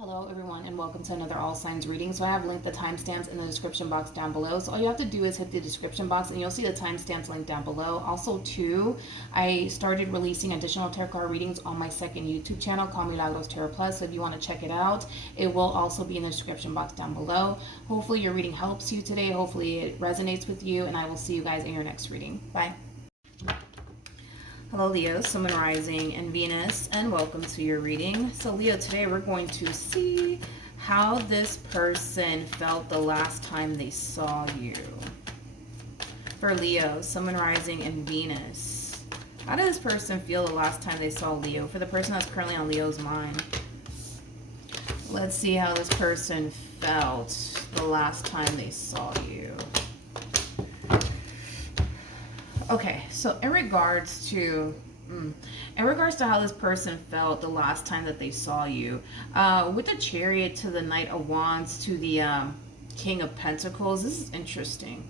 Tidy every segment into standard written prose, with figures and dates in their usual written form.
Hello everyone and welcome to another all signs reading. So I have linked the timestamps in the description box down below. So all you have to do is hit the description box and you'll see the timestamps linked down below. Also too, I started releasing additional tarot card readings on my second YouTube channel called Milagros Tarot Plus. So if you want to check it out, it will also be in the description box down below. Hopefully your reading helps you today. Hopefully it resonates with you, and I will see you guys in your next reading. Bye. Hello Leo, Sun, Moon, Rising, and Venus, and welcome to your reading. So Leo, today we're going to see how this person felt the last time they saw you. For Leo, Sun, Moon, Rising, and Venus, how did this person feel the last time they saw Leo? For the person that's currently on Leo's mind, let's see how this person felt the last time they saw you. Okay, so in regards to how this person felt the last time that they saw you, with the Chariot to the Knight of Wands to the King of Pentacles, this is interesting.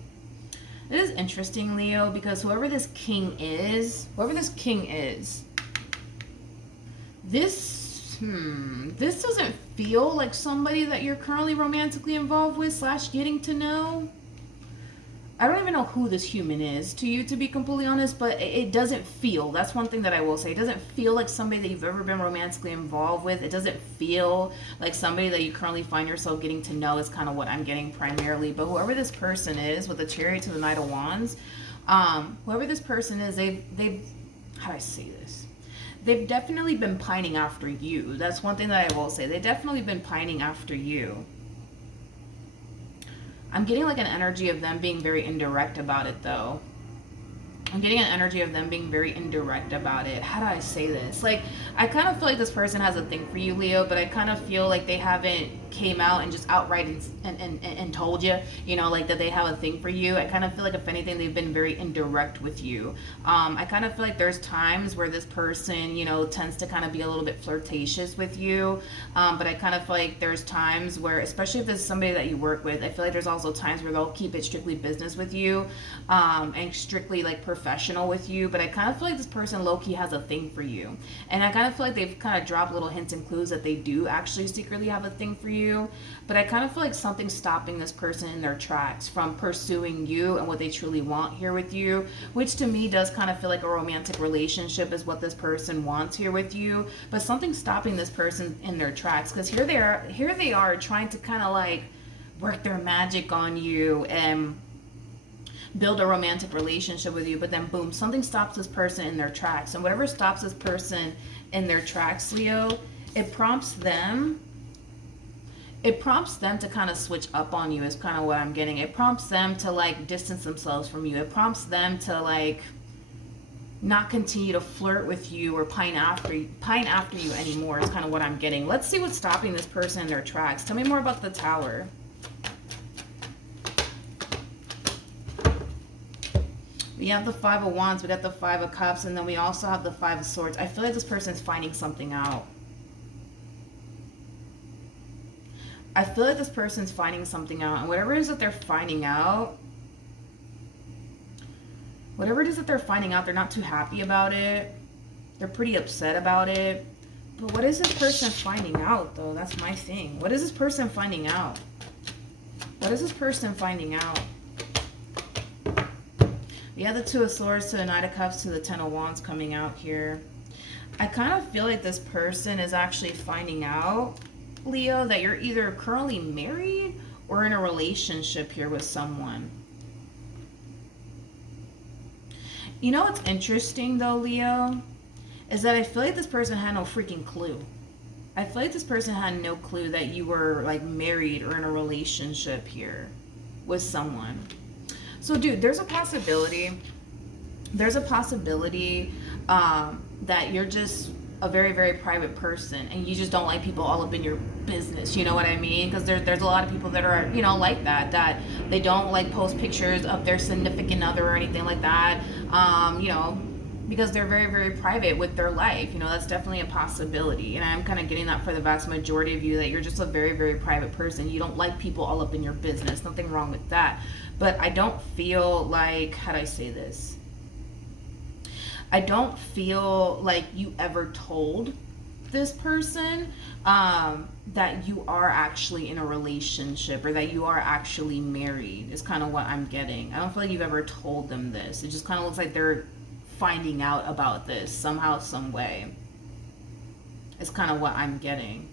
It is interesting, Leo, because whoever this king is, this doesn't feel like somebody that you're currently romantically involved with / getting to know. I don't even know who this human is to you, to be completely honest, but it doesn't feel, that's one thing that I will say, it doesn't feel like somebody that you've ever been romantically involved with. It doesn't feel like somebody that you currently find yourself getting to know is kind of what I'm getting primarily. But whoever this person is, with the Chariot to the Knight of Wands, whoever this person is, they've how do I say this? They've definitely been pining after you. That's one thing that I will say. They've definitely been pining after you. I'm getting like an energy of them being very indirect about it, though. I'm getting an energy of them being very indirect about it. How do I say this? Like, I kind of feel like this person has a thing for you, Leo, but I kind of feel like they haven't came out and just outright and told you, you know, like that they have a thing for you. I kind of feel like, if anything, they've been very indirect with you. I kind of feel like there's times where this person, you know, tends to kind of be a little bit flirtatious with you. But I kind of feel like there's times where, especially if this is somebody that you work with, I feel like there's also times where they'll keep it strictly business with you, and strictly like professional with you. But I kind of feel like this person low-key has a thing for you, and I kind of feel like they've kind of dropped little hints and clues that they do actually secretly have a thing for you. But I kind of feel like something's stopping this person in their tracks from pursuing you and what they truly want here with you, which to me does kind of feel like a romantic relationship is what this person wants here with you. But something's stopping this person in their tracks, because here they are trying to kind of like work their magic on you and build a romantic relationship with you, but then boom, something stops this person in their tracks. And whatever stops this person in their tracks, Leo, it prompts them to kind of switch up on you, is kind of what I'm getting. It prompts them to like distance themselves from you. It prompts them to like not continue to flirt with you or pine after you anymore, is kind of what I'm getting. Let's see what's stopping this person in their tracks. Tell me more about the Tower. We have the Five of Wands, we got the Five of Cups, and then we also have the Five of Swords. I feel like this person's finding something out. I feel like this person's finding something out, and whatever it is that they're finding out, they're not too happy about it. They're pretty upset about it. But what is this person finding out, though? That's my thing. What is this person finding out? What is this person finding out? We have the Two of Swords to the Knight of Cups to the Ten of Wands coming out here. I kind of feel like this person is actually finding out, Leo, that you're either currently married or in a relationship here with someone. You know what's interesting, though, Leo, is that I feel like this person had no freaking clue. I feel like this person had no clue that you were like married or in a relationship here with someone. So, dude, there's a possibility that you're just a very, very private person and you just don't like people all up in your business. You know what I mean? Because there's a lot of people that are, you know, like that they don't like post pictures of their significant other or anything like that, you know, because they're very, very private with their life. You know, that's definitely a possibility. And I'm kind of getting that for the vast majority of you, that you're just a very, very private person. You don't like people all up in your business. Nothing wrong with that. But I don't feel like, how do I say this? I don't feel like you ever told this person, that you are actually in a relationship or that you are actually married is kind of what I'm getting. I don't feel like you've ever told them this. It just kind of looks like they're finding out about this somehow, some way. It's kind of what I'm getting.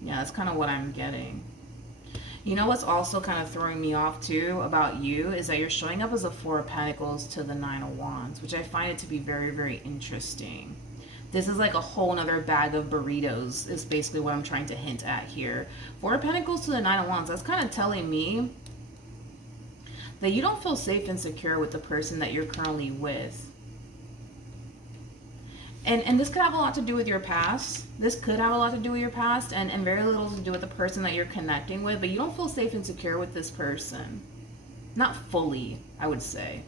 Yeah, that's kind of what I'm getting. You know what's also kind of throwing me off too about you is that you're showing up as a Four of Pentacles to the Nine of Wands, which I find it to be very, very interesting. This is like a whole nother bag of burritos is basically what I'm trying to hint at here. Four of Pentacles to the Nine of Wands, that's kind of telling me that you don't feel safe and secure with the person that you're currently with. And this could have a lot to do with your past. This could have a lot to do with your past and very little to do with the person that you're connecting with. But you don't feel safe and secure with this person. Not fully, I would say.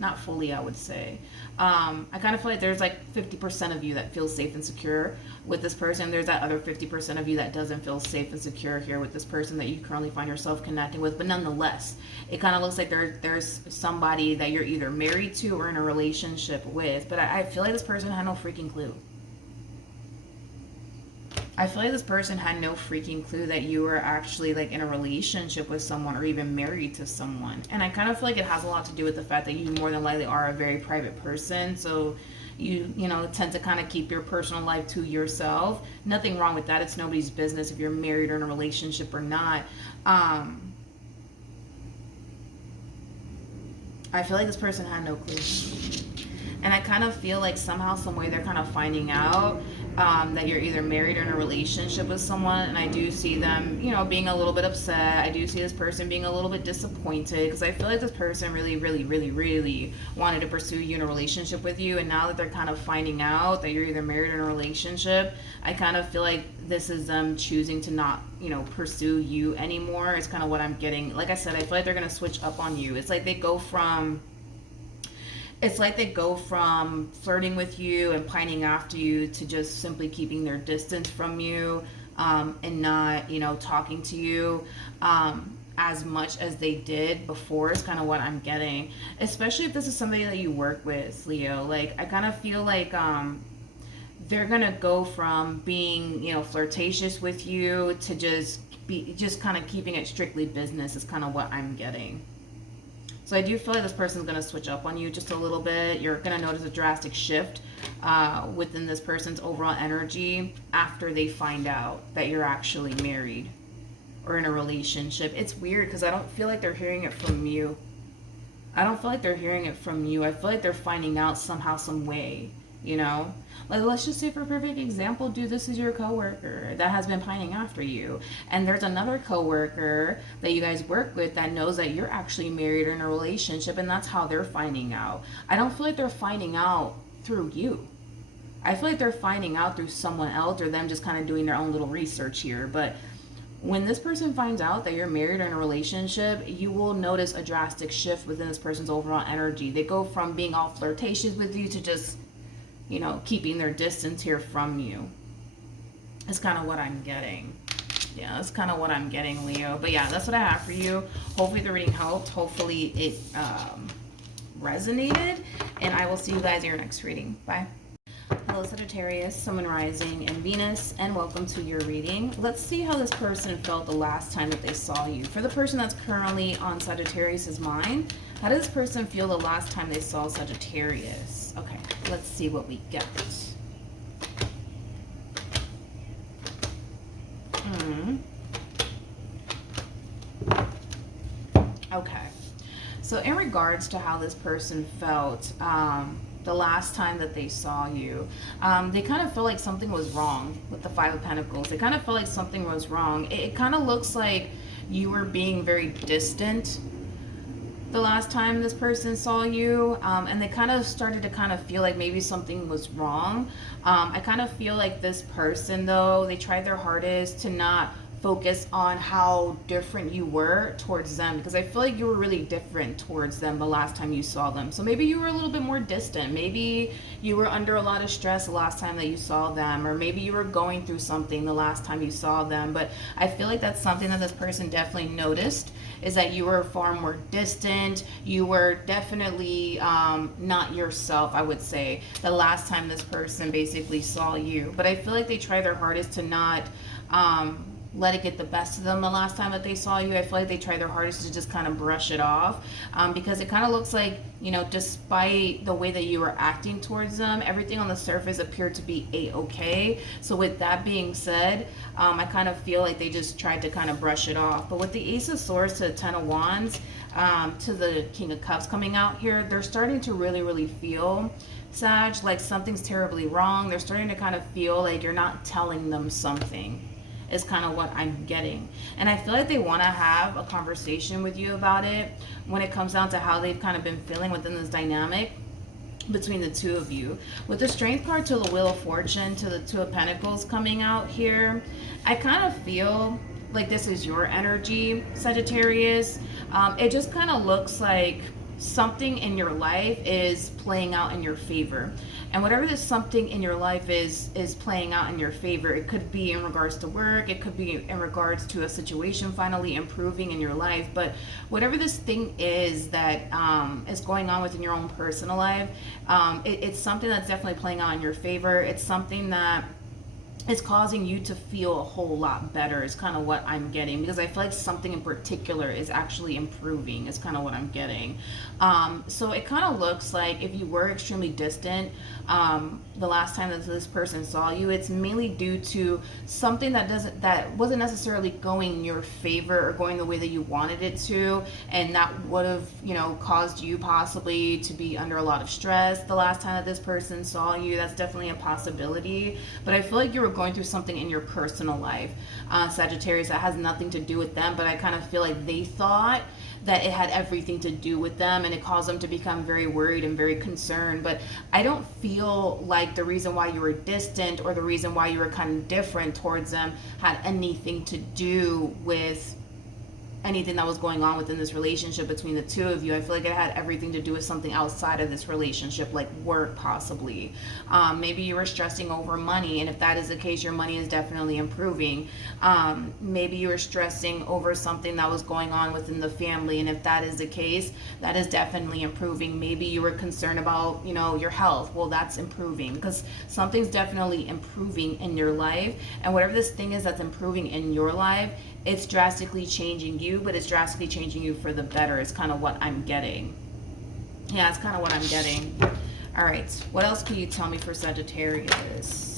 Not fully, I would say. I kind of feel like there's like 50% of you that feels safe and secure with this person. There's that other 50% of you that doesn't feel safe and secure here with this person that you currently find yourself connecting with. But nonetheless, it kind of looks like there's somebody that you're either married to or in a relationship with. But I feel like this person had no freaking clue. I feel like this person had no freaking clue that you were actually like in a relationship with someone or even married to someone. And I kind of feel like it has a lot to do with the fact that you more than likely are a very private person. So you know, tend to kind of keep your personal life to yourself. Nothing wrong with that. It's nobody's business if you're married or in a relationship or not. I feel like this person had no clue. And I kind of feel like somehow, some way, they're kind of finding out that you're either married or in a relationship with someone. And I do see them, you know, being a little bit upset. I do see this person being a little bit disappointed because I feel like this person really, really, really, really wanted to pursue you in a relationship with you. And now that they're kind of finding out that you're either married or in a relationship, I kind of feel like this is them choosing to not, you know, pursue you anymore. It's kind of what I'm getting. Like I said, I feel like they're going to switch up on you. It's like they go from flirting with you and pining after you to just simply keeping their distance from you, and not, you know, talking to you as much as they did before is kind of what I'm getting. Especially if this is somebody that you work with, Leo. Like, I kind of feel like they're going to go from being, you know, flirtatious with you to just kind of keeping it strictly business is kind of what I'm getting. So I do feel like this person's going to switch up on you just a little bit. You're going to notice a drastic shift within this person's overall energy after they find out that you're actually married or in a relationship. It's weird because I don't feel like they're hearing it from you. I don't feel like they're hearing it from you. I feel like they're finding out somehow, some way, you know? Like, let's just say for a perfect example, dude, this is your coworker that has been pining after you. And there's another coworker that you guys work with that knows that you're actually married or in a relationship, and that's how they're finding out. I don't feel like they're finding out through you. I feel like they're finding out through someone else or them just kind of doing their own little research here. But when this person finds out that you're married or in a relationship, you will notice a drastic shift within this person's overall energy. They go from being all flirtatious with you to just, you know, keeping their distance here from you. That's kind of what I'm getting. Yeah, that's kind of what I'm getting, Leo. But yeah, that's what I have for you. Hopefully the reading helped. Hopefully it resonated. And I will see you guys in your next reading. Bye. Hello, Sagittarius, Sun, Moon, Rising, and Venus, and welcome to your reading. Let's see how this person felt the last time that they saw you. For the person that's currently on Sagittarius's mind, how did this person feel the last time they saw Sagittarius? Okay, let's see what we get. Okay, so in regards to how this person felt the last time that they saw you, they kind of felt like something was wrong with the Five of Pentacles. They kind of felt like something was wrong. It kind of looks like you were being very distant the last time this person saw you, and they kind of started to kind of feel like maybe something was wrong. I kind of feel like this person, though, they tried their hardest to not focus on how different you were towards them, because I feel like you were really different towards them the last time you saw them. So maybe you were a little bit more distant. Maybe you were under a lot of stress the last time that you saw them, or maybe you were going through something the last time you saw them. But I feel like that's something that this person definitely noticed, is that you were far more distant. You were definitely not yourself, I would say, the last time this person basically saw you. But I feel like they try their hardest to not let it get the best of them the last time that they saw you. I feel like they try their hardest to just kind of brush it off, because it kind of looks like, you know, despite the way that you were acting towards them, everything on the surface appeared to be a-okay. So with that being said, I kind of feel like they just tried to kind of brush it off. But with the Ace of Swords to the Ten of Wands, to the King of Cups coming out here, they're starting to really feel, Sag, like something's terribly wrong. They're starting to kind of feel like you're not telling them something, is kind of what I'm getting. And I feel like they want to have a conversation with you about it when it comes down to how they've kind of been feeling within this dynamic between the two of you. With the Strength card to the Wheel of Fortune to the Two of Pentacles coming out here, I kind of feel like this is your energy, Sagittarius. It just kind of looks like something in your life is playing out in your favor. And whatever this something in your life is playing out in your favor. It could be in regards to work. It could be in regards to a situation finally improving in your life. But whatever this thing is that is going on within your own personal life, it's something that's definitely playing out in your favor. It's something that it's causing you to feel a whole lot better, is kind of what I'm getting, because I feel like something in particular is actually improving, is kind of what I'm getting. So it kind of looks like if you were extremely distant the last time that this person saw you, it's mainly due to something that wasn't necessarily going in your favor or going the way that you wanted it to, and that would have, you know, caused you possibly to be under a lot of stress the last time that this person saw you. That's definitely a possibility. But I feel like you were going through something in your personal life, Sagittarius, that has nothing to do with them, but I kind of feel like they thought that it had everything to do with them, and it caused them to become very worried and very concerned. But I don't feel like the reason why you were distant or the reason why you were kind of different towards them had anything to do with anything that was going on within this relationship between the two of you. I feel like it had everything to do with something outside of this relationship, like work possibly. Maybe you were stressing over money, and if that is the case, your money is definitely improving. Maybe you were stressing over something that was going on within the family, and if that is the case, that is definitely improving. Maybe you were concerned about, you know, your health. Well, that's improving, because something's definitely improving in your life. And whatever this thing is that's improving in your life, it's drastically changing you, but it's drastically changing you for the better. It's kind of what I'm getting. Yeah, it's kind of what I'm getting. All right, what else can you tell me for Sagittarius?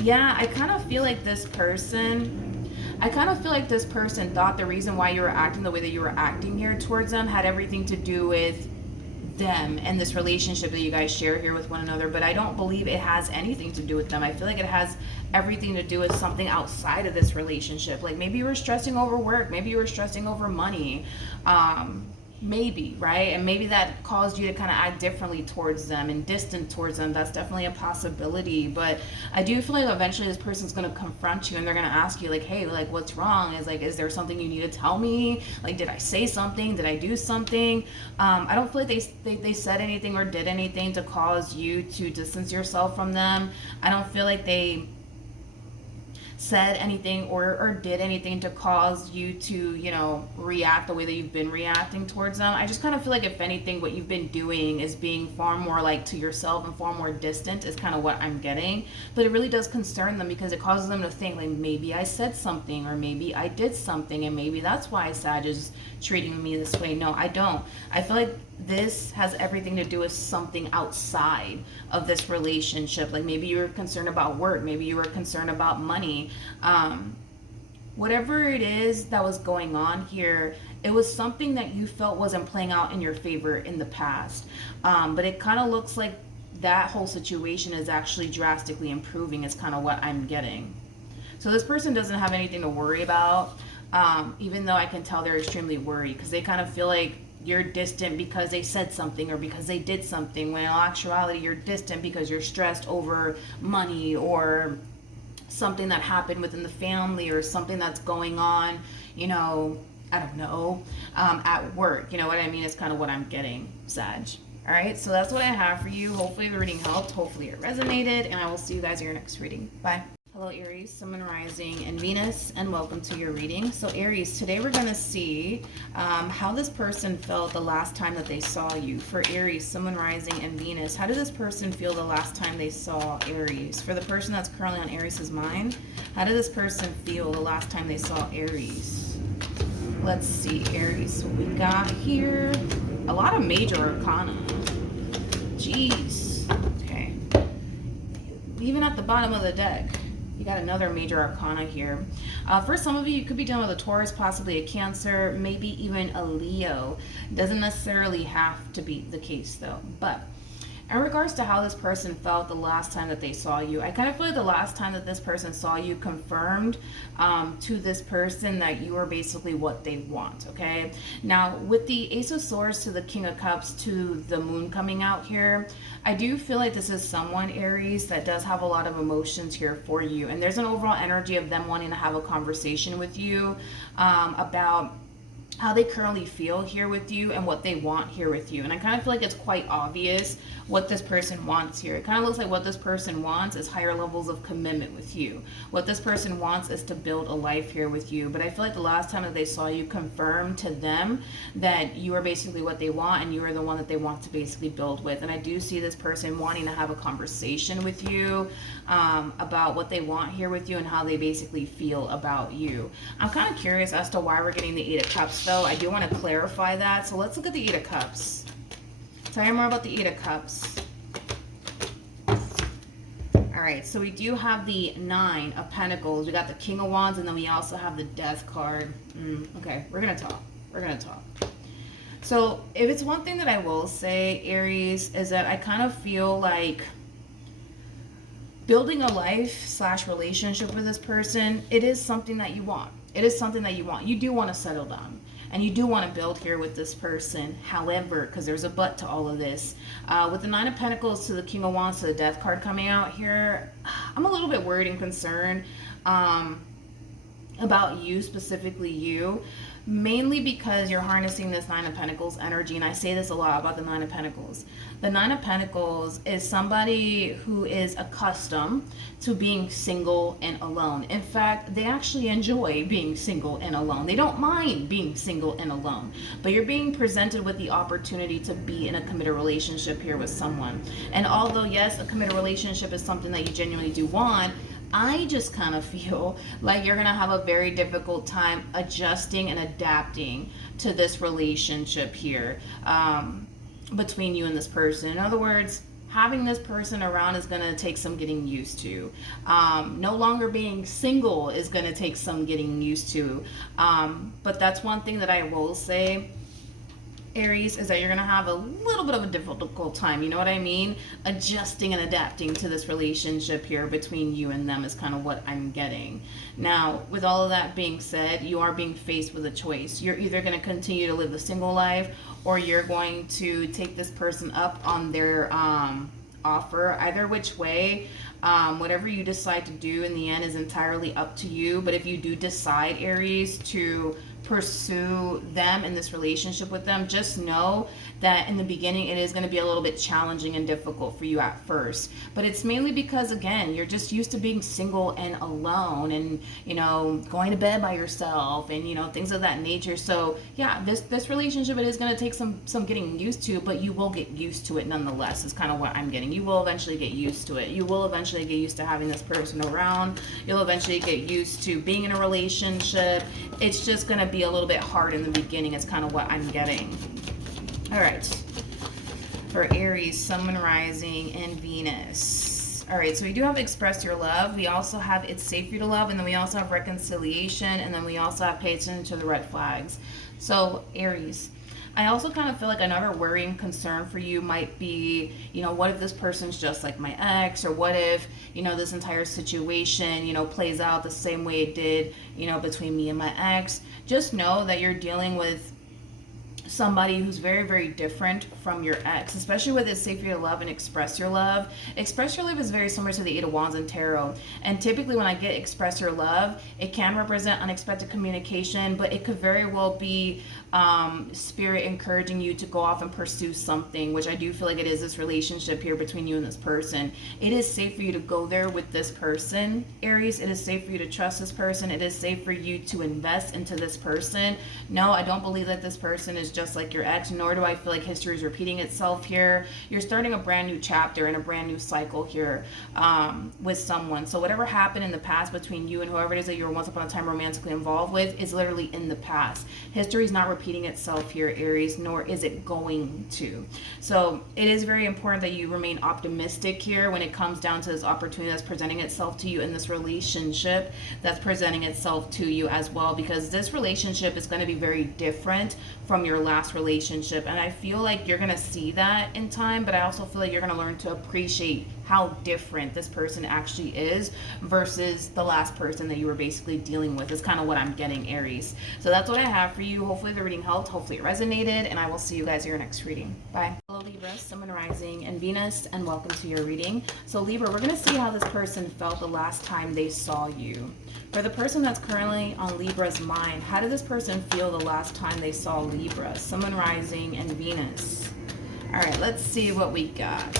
Yeah, I kind of feel like this person thought the reason why you were acting the way that you were acting here towards them had everything to do with them and this relationship that you guys share here with one another. But I don't believe it has anything to do with them. I feel like it has everything to do with something outside of this relationship. Like maybe you were stressing over work, maybe you were stressing over money, maybe, right? And maybe that caused you to kind of act differently towards them and distant towards them. That's definitely a possibility. But I do feel like eventually this person's going to confront you, and they're going to ask you like, hey, like, what's wrong? Is there something you need to tell me? Like, did I say something? Did I do something? I don't feel like they said anything or did anything to cause you to distance yourself from them. I don't feel like they said anything or did anything to cause you to, you know, react the way that you've been reacting towards them. I just kind of feel like if anything, what you've been doing is being far more like to yourself and far more distant, is kind of what I'm getting. But it really does concern them, because it causes them to think like, maybe I said something, or maybe I did something, and maybe that's why Sag is treating me this way. No, I don't. I feel like this has everything to do with something outside of this relationship. Like maybe you were concerned about work, maybe you were concerned about money. Whatever it is that was going on here, it was something that you felt wasn't playing out in your favor in the past. But it kind of looks like that whole situation is actually drastically improving, is kind of what I'm getting. So this person doesn't have anything to worry about, even though I can tell they're extremely worried, because they kind of feel like you're distant because they said something or because they did something, when in actuality you're distant because you're stressed over money or something that happened within the family or something that's going on, you know, I don't know, at work. You know what I mean? It's kind of what I'm getting, Sag. All right, so that's what I have for you. Hopefully the reading helped. Hopefully it resonated, and I will see you guys in your next reading. Bye. Hello, Aries, Sun, Rising, and Venus, and welcome to your reading. So, Aries, today we're going to see how this person felt the last time that they saw you. For Aries, Sun, Rising, and Venus, how did this person feel the last time they saw Aries? For the person that's currently on Aries' mind, how did this person feel the last time they saw Aries? Let's see, Aries, what we got here. A lot of major arcana. Jeez. Okay. Even at the bottom of the deck, you got another major arcana here. For some of you, you could be dealing with a Taurus, possibly a Cancer, maybe even a Leo. Doesn't necessarily have to be the case though. But in regards to how this person felt the last time that they saw you, I kind of feel like the last time that this person saw you confirmed to this person that you are basically what they want, okay? Now, with the Ace of Swords to the King of Cups to the Moon coming out here, I do feel like this is someone, Aries, that does have a lot of emotions here for you. And there's an overall energy of them wanting to have a conversation with you about how they currently feel here with you and what they want here with you. And I kind of feel like it's quite obvious what this person wants here. It kind of looks like what this person wants is higher levels of commitment with you. What this person wants is to build a life here with you. But I feel like the last time that they saw you confirmed to them that you are basically what they want and you are the one that they want to basically build with. And I do see this person wanting to have a conversation with you about what they want here with you and how they basically feel about you. I'm kind of curious as to why we're getting the Eight of Cups though. I do want to clarify that. So let's look at the Eight of Cups. Tell you more about the Eight of Cups. All right, so we do have the Nine of Pentacles. We got the King of Wands, and then we also have the Death card. Okay, we're going to talk. We're going to talk. So if it's one thing that I will say, Aries, is that I kind of feel like building a life/relationship with this person, it is something that you want. It is something that you want. You do want to settle down. And you do want to build here with this person. However, because there's a but to all of this, with the Nine of Pentacles to the King of Wands to the Death card coming out here, I'm a little bit worried and concerned about you, specifically you, mainly because you're harnessing this Nine of Pentacles energy. And I say this a lot about the Nine of Pentacles. The Nine of Pentacles is somebody who is accustomed to being single and alone. In fact, they actually enjoy being single and alone. They don't mind being single and alone. But you're being presented with the opportunity to be in a committed relationship here with someone. And although, yes, a committed relationship is something that you genuinely do want, I just kind of feel like you're going to have a very difficult time adjusting and adapting to this relationship here between you and this person. In other words, having this person around is going to take some getting used to. No longer being single is going to take some getting used to. But that's one thing that I will say, Aries, is that you're going to have a little bit of a difficult time, you know what I mean? Adjusting and adapting to this relationship here between you and them is kind of what I'm getting. Now, with all of that being said, you are being faced with a choice. You're either going to continue to live the single life, or you're going to take this person up on their offer. Either which way, whatever you decide to do in the end is entirely up to you. But if you do decide, Aries, to pursue them in this relationship with them, just know that in the beginning it is going to be a little bit challenging and difficult for you at first. But it's mainly because, again, you're just used to being single and alone and, you know, going to bed by yourself and, you know, things of that nature. So yeah, this relationship, it is going to take some getting used to, but you will get used to it nonetheless, is kind of what I'm getting. You will eventually get used to it. You will eventually get used to having this person around. You'll eventually get used to being in a relationship. It's just going to be a little bit hard in the beginning. It's kind of what I'm getting. All right, for Aries, Sun, Rising, and Venus. All right, so we do have Express Your Love. We also have It's Safe for You to Love, and then we also have Reconciliation, and then we also have Pay Attention to the Red Flags. So Aries, I also kind of feel like another worrying concern for you might be, you know, what if this person's just like my ex, or what if, you know, this entire situation, you know, plays out the same way it did, you know, between me and my ex. Just know that you're dealing with somebody who's very, very different from your ex, especially with it's safe for you to love and express your love. Express your love is very similar to the Eight of Wands in Tarot. And typically when I get express your love, it can represent unexpected communication, but it could very well be spirit encouraging you to go off and pursue something, which I do feel like it is this relationship here between you and this person. It is safe for you to go there with this person, Aries. It is safe for you to trust this person. It is safe for you to invest into this person. No, I don't believe that this person is just like your ex, nor do I feel like history is repeating itself here. You're starting a brand new chapter and a brand new cycle here with someone. So whatever happened in the past between you and whoever it is that you were once upon a time romantically involved with is literally in the past. History is not repeating itself here, Aries, nor is it going to. So it is very important that you remain optimistic here when it comes down to this opportunity that's presenting itself to you in this relationship that's presenting itself to you as well, because this relationship is going to be very different from your last relationship. And I feel like you're going to see that in time, but I also feel like you're going to learn to appreciate how different this person actually is versus the last person that you were basically dealing with, is kind of what I'm getting, Aries. So that's what I have for you. Hopefully the reading helped. Hopefully it resonated, and I will see you guys in your next reading. Bye. Hello Libra, Sun, Rising, and Venus, and welcome to your reading. So Libra, we're going to see how this person felt the last time they saw you. For the person that's currently on Libra's mind, how did this person feel the last time they saw Libra, Sun, Rising, and Venus? All right, let's see what we got.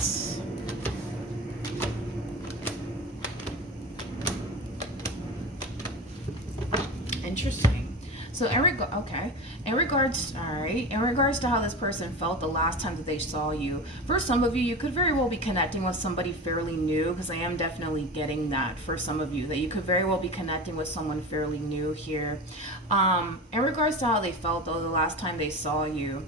Interesting. So in regards to how this person felt the last time that they saw you, for some of you, you could very well be connecting with somebody fairly new, because I am definitely getting that for some of you, that you could very well be connecting with someone fairly new here. In regards to how they felt though the last time they saw you,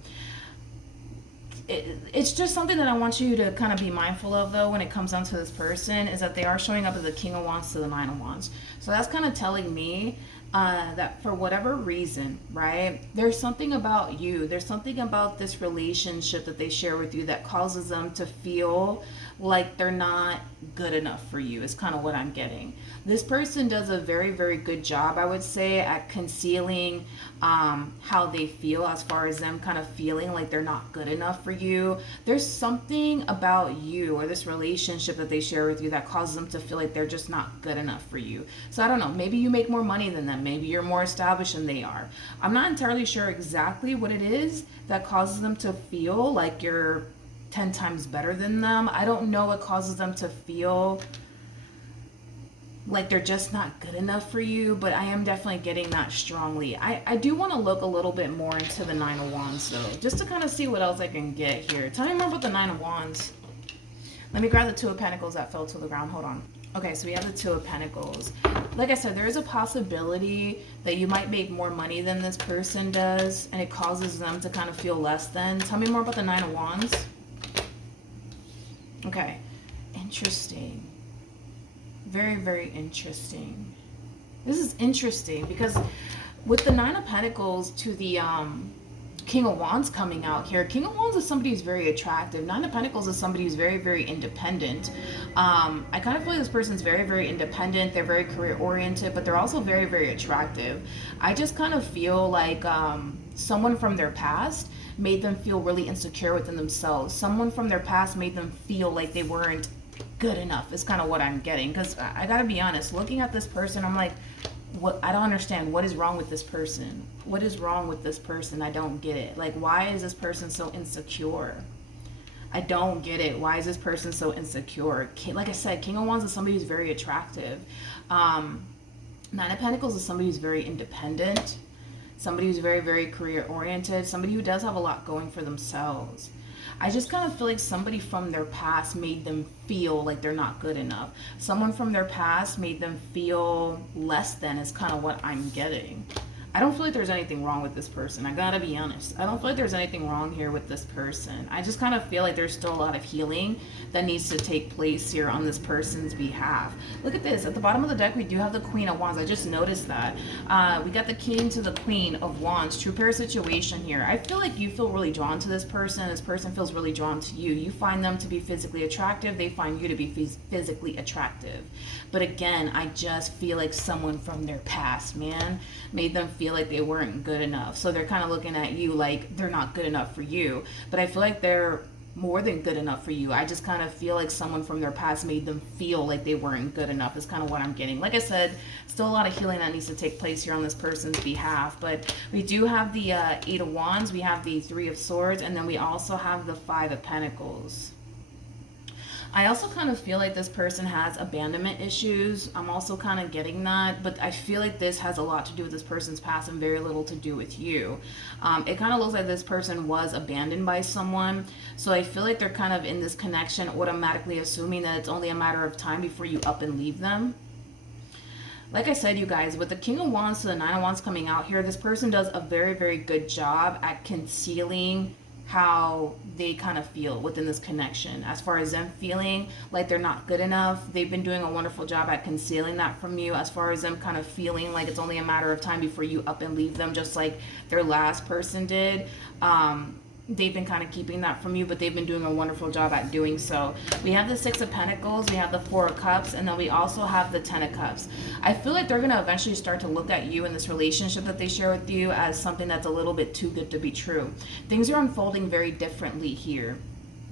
it's just something that I want you to kind of be mindful of though when it comes down to this person, is that they are showing up as the King of Wands to the Nine of Wands. So that's kind of telling me that for whatever reason, right, there's something about you, there's something about this relationship that they share with you that causes them to feel like they're not good enough for you, is kind of what I'm getting. This person does a very, very good job, I would say, at concealing how they feel, as far as them kind of feeling like they're not good enough for you. There's something about you or this relationship that they share with you that causes them to feel like they're just not good enough for you. So I don't know, maybe you make more money than them, maybe you're more established than they are. I'm not entirely sure exactly what it is that causes them to feel like you're 10 times better than them. I don't know what causes them to feel like they're just not good enough for you, but I am definitely getting that strongly. I do want to look a little bit more into the Nine of Wands though, just to kind of see what else I can get here. Tell me more about the Nine of Wands. Let me grab the Two of Pentacles that fell to the ground. Hold on. Okay, so we have the Two of Pentacles. Like I said, there is a possibility that you might make more money than this person does, and it causes them to kind of feel less than. Tell me more about the Nine of Wands. Okay, interesting. Very, very interesting. This is interesting because with the Nine of Pentacles to the King of Wands coming out here, King of Wands is somebody who's very attractive. Nine of Pentacles is somebody who's very, very independent. I kind of feel like this person's very, very independent. They're very career oriented, but they're also very, very attractive. I just kind of feel like someone from their past made them feel really insecure within themselves. Someone from their past made them feel like they weren't good enough, is kind of what I'm getting. Because I gotta be honest, looking at this person, I'm like, what? I don't understand. What is wrong with this person? What is wrong with this person? I don't get it. Like, why is this person so insecure? I don't get it. Why is this person so insecure? Like I said, King of Wands is somebody who's very attractive. Nine of Pentacles is somebody who's very independent, somebody who's very, very career oriented, somebody who does have a lot going for themselves. I just kind of feel like somebody from their past made them feel like they're not good enough. Someone from their past made them feel less than, is kind of what I'm getting. I don't feel like there's anything wrong with this person. I gotta be honest. I don't feel like there's anything wrong here with this person. I just kind of feel like there's still a lot of healing that needs to take place here on this person's behalf. Look at this. At the bottom of the deck, we do have the Queen of Wands. I just noticed that. We got the King to the Queen of Wands. True pair situation here. I feel like you feel really drawn to this person. This person feels really drawn to you. You find them to be physically attractive. They find you to be physically attractive. But again, I just feel like someone from their past, man, made them feel feel like they weren't good enough. So they're kind of looking at you like they're not good enough for you. But I feel like they're more than good enough for you. I just kind of feel like someone from their past made them feel like they weren't good enough is kind of what I'm getting. Like I said, still a lot of healing that needs to take place here on this person's behalf. But we do have the Eight of Wands, we have the Three of Swords, and then we also have the Five of Pentacles. I also kind of feel like this person has abandonment issues. I'm also kind of getting that, but I feel like this has a lot to do with this person's past and very little to do with you. It kind of looks like this person was abandoned by someone, so I feel like they're kind of in this connection automatically assuming that it's only a matter of time before you up and leave them. Like I said, you guys, with the King of Wands to the Nine of Wands coming out here, this person does a very, very good job at concealing how they kind of feel within this connection. As far as them feeling like they're not good enough, they've been doing a wonderful job at concealing that from you. As far as them kind of feeling like it's only a matter of time before you up and leave them, just like their last person did. They've been kind of keeping that from you, but they've been doing a wonderful job at doing so. We have the Six of Pentacles, we have the Four of Cups, and then we also have the Ten of Cups. I feel like they're going to eventually start to look at you and this relationship that they share with you as something that's a little bit too good to be true. Things are unfolding very differently here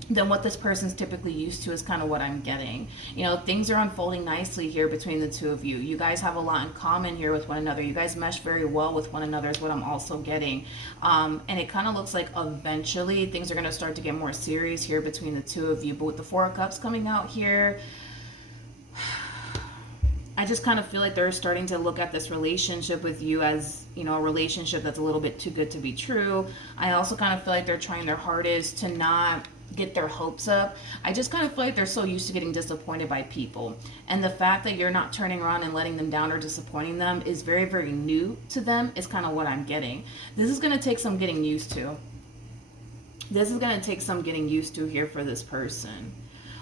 than what this person's typically used to is kind of what I'm getting. You know, things are unfolding nicely here between the two of you. You guys have a lot in common here with one another. You guys mesh very well with one another is what I'm also getting. And it kind of looks like eventually things are going to start to get more serious here between the two of you. But with the Four of Cups coming out here, I just kind of feel like they're starting to look at this relationship with you as, you know, a relationship that's a little bit too good to be true. I also kind of feel like they're trying their hardest to not get their hopes up. I just kind of feel like they're so used to getting disappointed by people. And the fact that you're not turning around and letting them down or disappointing them is very, very new to them is kind of what I'm getting. This is going to take some getting used to. This is going to take some getting used to here for this person.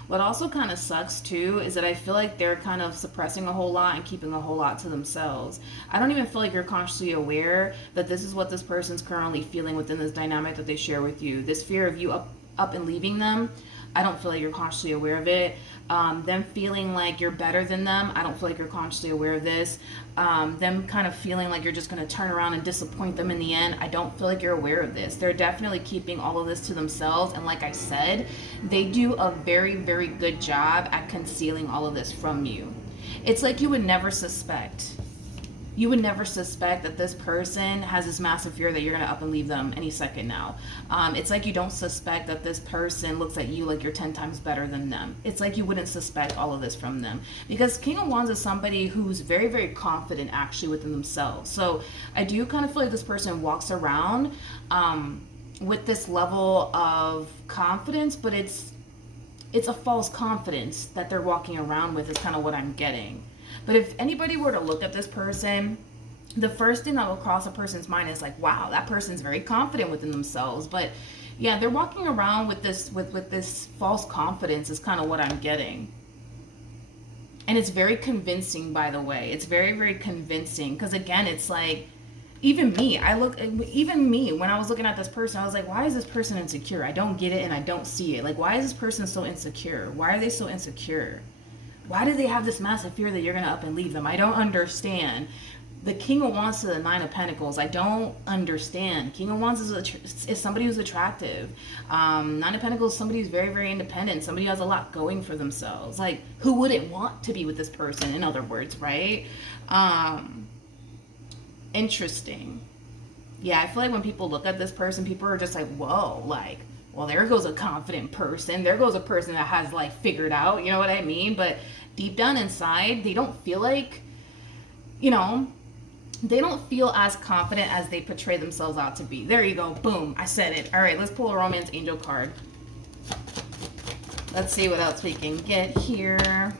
What also kind of sucks too is that I feel like they're kind of suppressing a whole lot and keeping a whole lot to themselves. I don't even feel like you're consciously aware that this is what this person's currently feeling within this dynamic that they share with you. This fear of you up and leaving them, I don't feel like you're consciously aware of it. Them feeling like you're better than them, I don't feel like you're consciously aware of this. Them kind of feeling like you're just going to turn around and disappoint them in the end, I don't feel like you're aware of this. They're definitely keeping all of this to themselves, and like I said, they do a very, very good job at concealing all of this from you. It's like you would never suspect. You would never suspect that this person has this massive fear that you're going to up and leave them any second now. It's like you don't suspect that this person looks at you like you're 10 times better than them. It's like you wouldn't suspect all of this from them. Because King of Wands is somebody who's very, very confident actually within themselves. So I do kind of feel like this person walks around with this level of confidence, but it's a false confidence that they're walking around with is kind of what I'm getting. But if anybody were to look at this person, the first thing that will cross a person's mind is like, wow, that person's very confident within themselves. But yeah, they're walking around with this with this false confidence is kind of what I'm getting. And it's very convincing, by the way. It's very, very convincing. Because again, it's like, even me, when I was looking at this person, I was like, why is this person insecure? I don't get it and I don't see it. Like, why is this person so insecure? Why are they so insecure? Why do they have this massive fear that you're going to up and leave them? I don't understand. The King of Wands to the Nine of Pentacles, I don't understand. King of Wands is somebody who's attractive. Nine of Pentacles is somebody who's very, very independent. Somebody who has a lot going for themselves. Like, who wouldn't want to be with this person, in other words, right? Interesting. Yeah, I feel like when people look at this person, people are just like, whoa, like, well, there goes a confident person. There goes a person that has, like, figured out, you know what I mean? But deep down inside, they don't feel like, you know, they don't feel as confident as they portray themselves out to be. There you go. Boom. I said it. All right, let's pull a Romance Angel card. Let's see what else we can get here.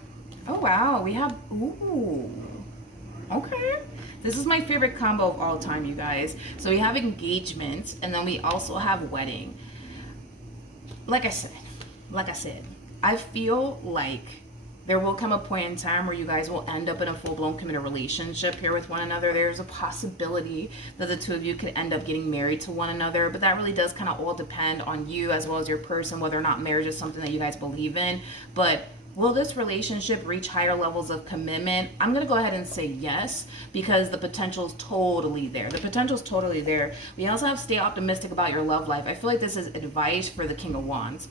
Oh, wow. We have, ooh. Okay. This is my favorite combo of all time, you guys. So we have engagement, and then we also have wedding. Like I said, I feel like there will come a point in time where you guys will end up in a full-blown committed relationship here with one another. There's a possibility that the two of you could end up getting married to one another, but that really does kind of all depend on you as well as your person, whether or not marriage is something that you guys believe in. But Will this relationship reach higher levels of commitment? I'm going to go ahead and say yes, because the potential's totally there. The potential's totally there. We also have stay optimistic about your love life. I feel like this is advice for the King of Wands.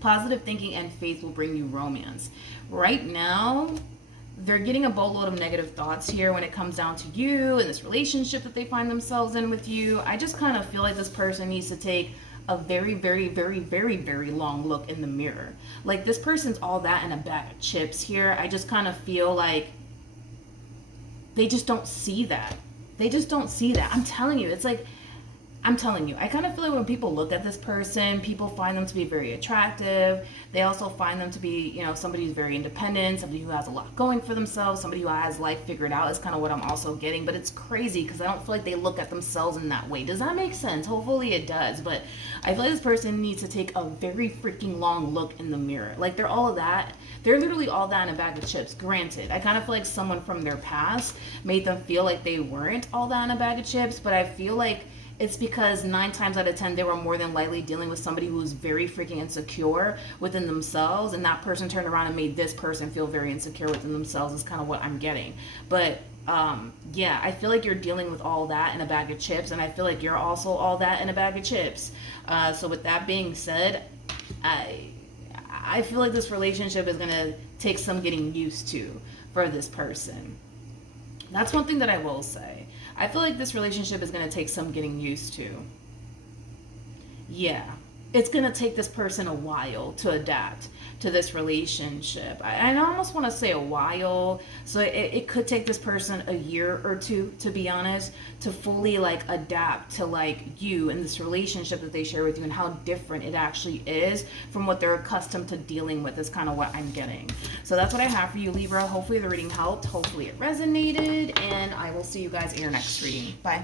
Positive thinking and faith will bring you romance. Right now, they're getting a boatload of negative thoughts here when it comes down to you and this relationship that they find themselves in with you. I just kind of feel like this person needs to take a very, very, very, very, very long look in the mirror. Like, this person's all that in a bag of chips here. I just kind of feel like they just don't see that. They just don't see that. I'm telling you, it's like, I'm telling you, I kind of feel like when people look at this person, people find them to be very attractive. They also find them to be, you know, somebody who's very independent, somebody who has a lot going for themselves, somebody who has life figured out is kind of what I'm also getting. But it's crazy because I don't feel like they look at themselves in that way. Does that make sense? Hopefully it does. But I feel like this person needs to take a very freaking long look in the mirror. Like, they're all of that. They're literally all that in a bag of chips. Granted, I kind of feel like someone from their past made them feel like they weren't all that in a bag of chips. But I feel like it's because 9 times out of 10, they were more than likely dealing with somebody who was very freaking insecure within themselves. And that person turned around and made this person feel very insecure within themselves is kind of what I'm getting. But yeah, I feel like you're dealing with all that in a bag of chips. And I feel like you're also all that in a bag of chips. So with that being said, I feel like this relationship is going to take some getting used to for this person. That's one thing that I will say. I feel like this relationship is going to take some getting used to. Yeah. It's going to take this person a while to adapt to this relationship. I almost want to say a while. So it could take this person a year or two, to be honest, to fully like adapt to like you and this relationship that they share with you and how different it actually is from what they're accustomed to dealing with is kind of what I'm getting. So that's what I have for you, Libra. Hopefully the reading helped. Hopefully it resonated. And I will see you guys in your next reading. Bye.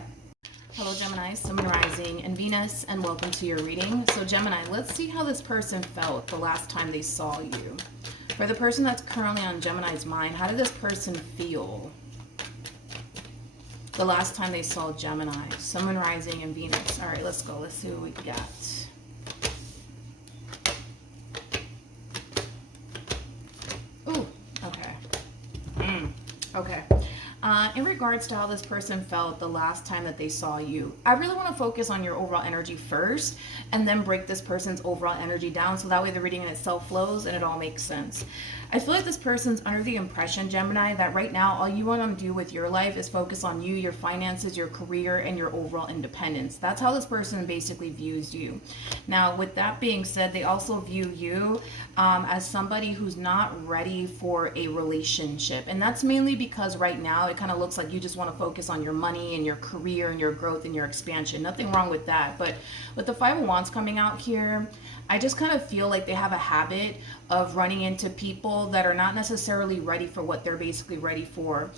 Hello, Gemini, Sun, Rising, and Venus, and welcome to your reading. So, Gemini, let's see how this person felt the last time they saw you. For the person that's currently on Gemini's mind, how did this person feel the last time they saw Gemini, Sun, Rising, and Venus? All right, let's go. Let's see what we got. Ooh, okay. Okay. In regards to how this person felt the last time that they saw you, I really want to focus on your overall energy first and then break this person's overall energy down so that way the reading in itself flows and it all makes sense. I feel like this person's under the impression, Gemini, that right now all you want to do with your life is focus on you, your finances, your career, and your overall independence. That's how this person basically views you. Now, with that being said, they also view you as somebody who's not ready for a relationship. And that's mainly because right now it kind of looks like you just want to focus on your money and your career and your growth and your expansion. Nothing wrong with that. But with the Five of Wands coming out here, I just kind of feel like they have a habit of running into people that are not necessarily ready for what they're basically ready for.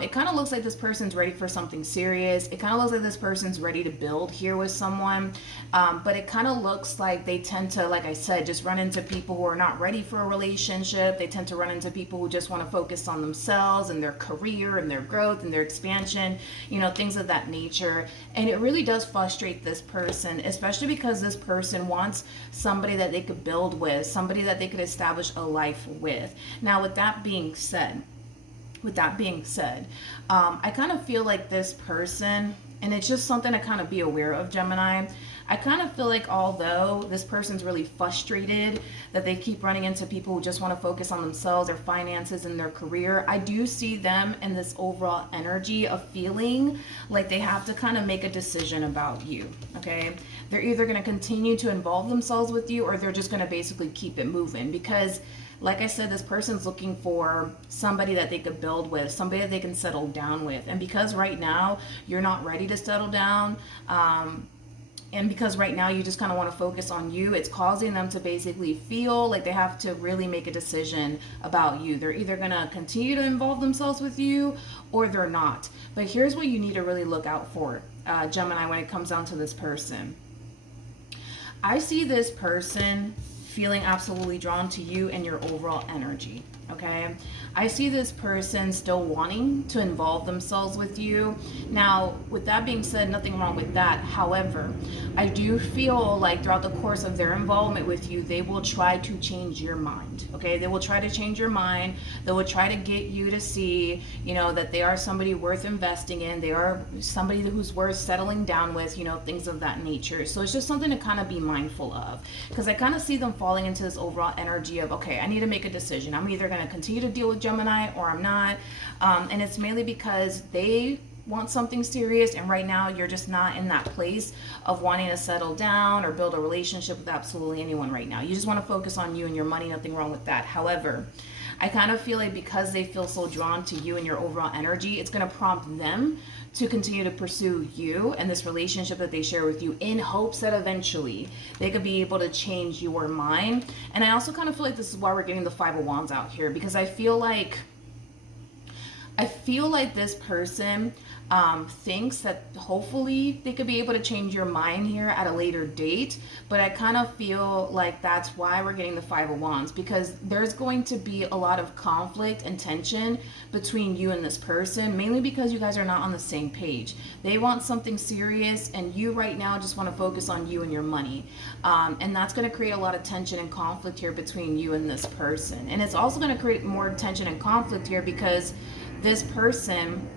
It kind of looks like this person's ready for something serious. It kind of looks like this person's ready to build here with someone. But it kind of looks like they tend to, like I said, just run into people who are not ready for a relationship. They tend to run into people who just want to focus on themselves and their career and their growth and their expansion, you know, things of that nature. And it really does frustrate this person, especially because this person wants somebody that they could build with, somebody that they could establish a life with. Now, with that being said, I kind of feel like this person, and it's just something to kind of be aware of, Gemini, I kind of feel like although this person's really frustrated that they keep running into people who just want to focus on themselves, their finances, and their career, I do see them in this overall energy of feeling like they have to kind of make a decision about you, okay? They're either going to continue to involve themselves with you or they're just going to basically keep it moving because, like I said, this person's looking for somebody that they could build with, somebody that they can settle down with. And because right now you're not ready to settle down, and because right now you just kind of want to focus on you, it's causing them to basically feel like they have to really make a decision about you. They're either going to continue to involve themselves with you or they're not. But here's what you need to really look out for, Gemini, when it comes down to this person. I see this person feeling absolutely drawn to you and your overall energy, okay? I see this person still wanting to involve themselves with you. Now, with that being said, nothing wrong with that. However, I do feel like throughout the course of their involvement with you, they will try to change your mind. Okay, they will try to change your mind. They will try to get you to see, you know, that they are somebody worth investing in. They are somebody who's worth settling down with, you know, things of that nature. So it's just something to kind of be mindful of, because I kind of see them falling into this overall energy of, okay, I need to make a decision. I'm either going to continue to deal with Gemini or I'm not. And it's mainly because they want something serious, and right now you're just not in that place of wanting to settle down or build a relationship with absolutely anyone right now. You just want to focus on you and your money. Nothing wrong with that. However, I kind of feel like because they feel so drawn to you and your overall energy, it's going to prompt them to continue to pursue you and this relationship that they share with you, in hopes that eventually they could be able to change your mind. And I also kind of feel like this is why we're getting the Five of Wands out here, because I feel like this person thinks that hopefully they could be able to change your mind here at a later date. But I kind of feel like that's why we're getting the Five of Wands, because there's going to be a lot of conflict and tension between you and this person, mainly because you guys are not on the same page. They want something serious, and you right now just want to focus on you and your money. And that's going to create a lot of tension and conflict here between you and this person. And it's also going to create more tension and conflict here because this person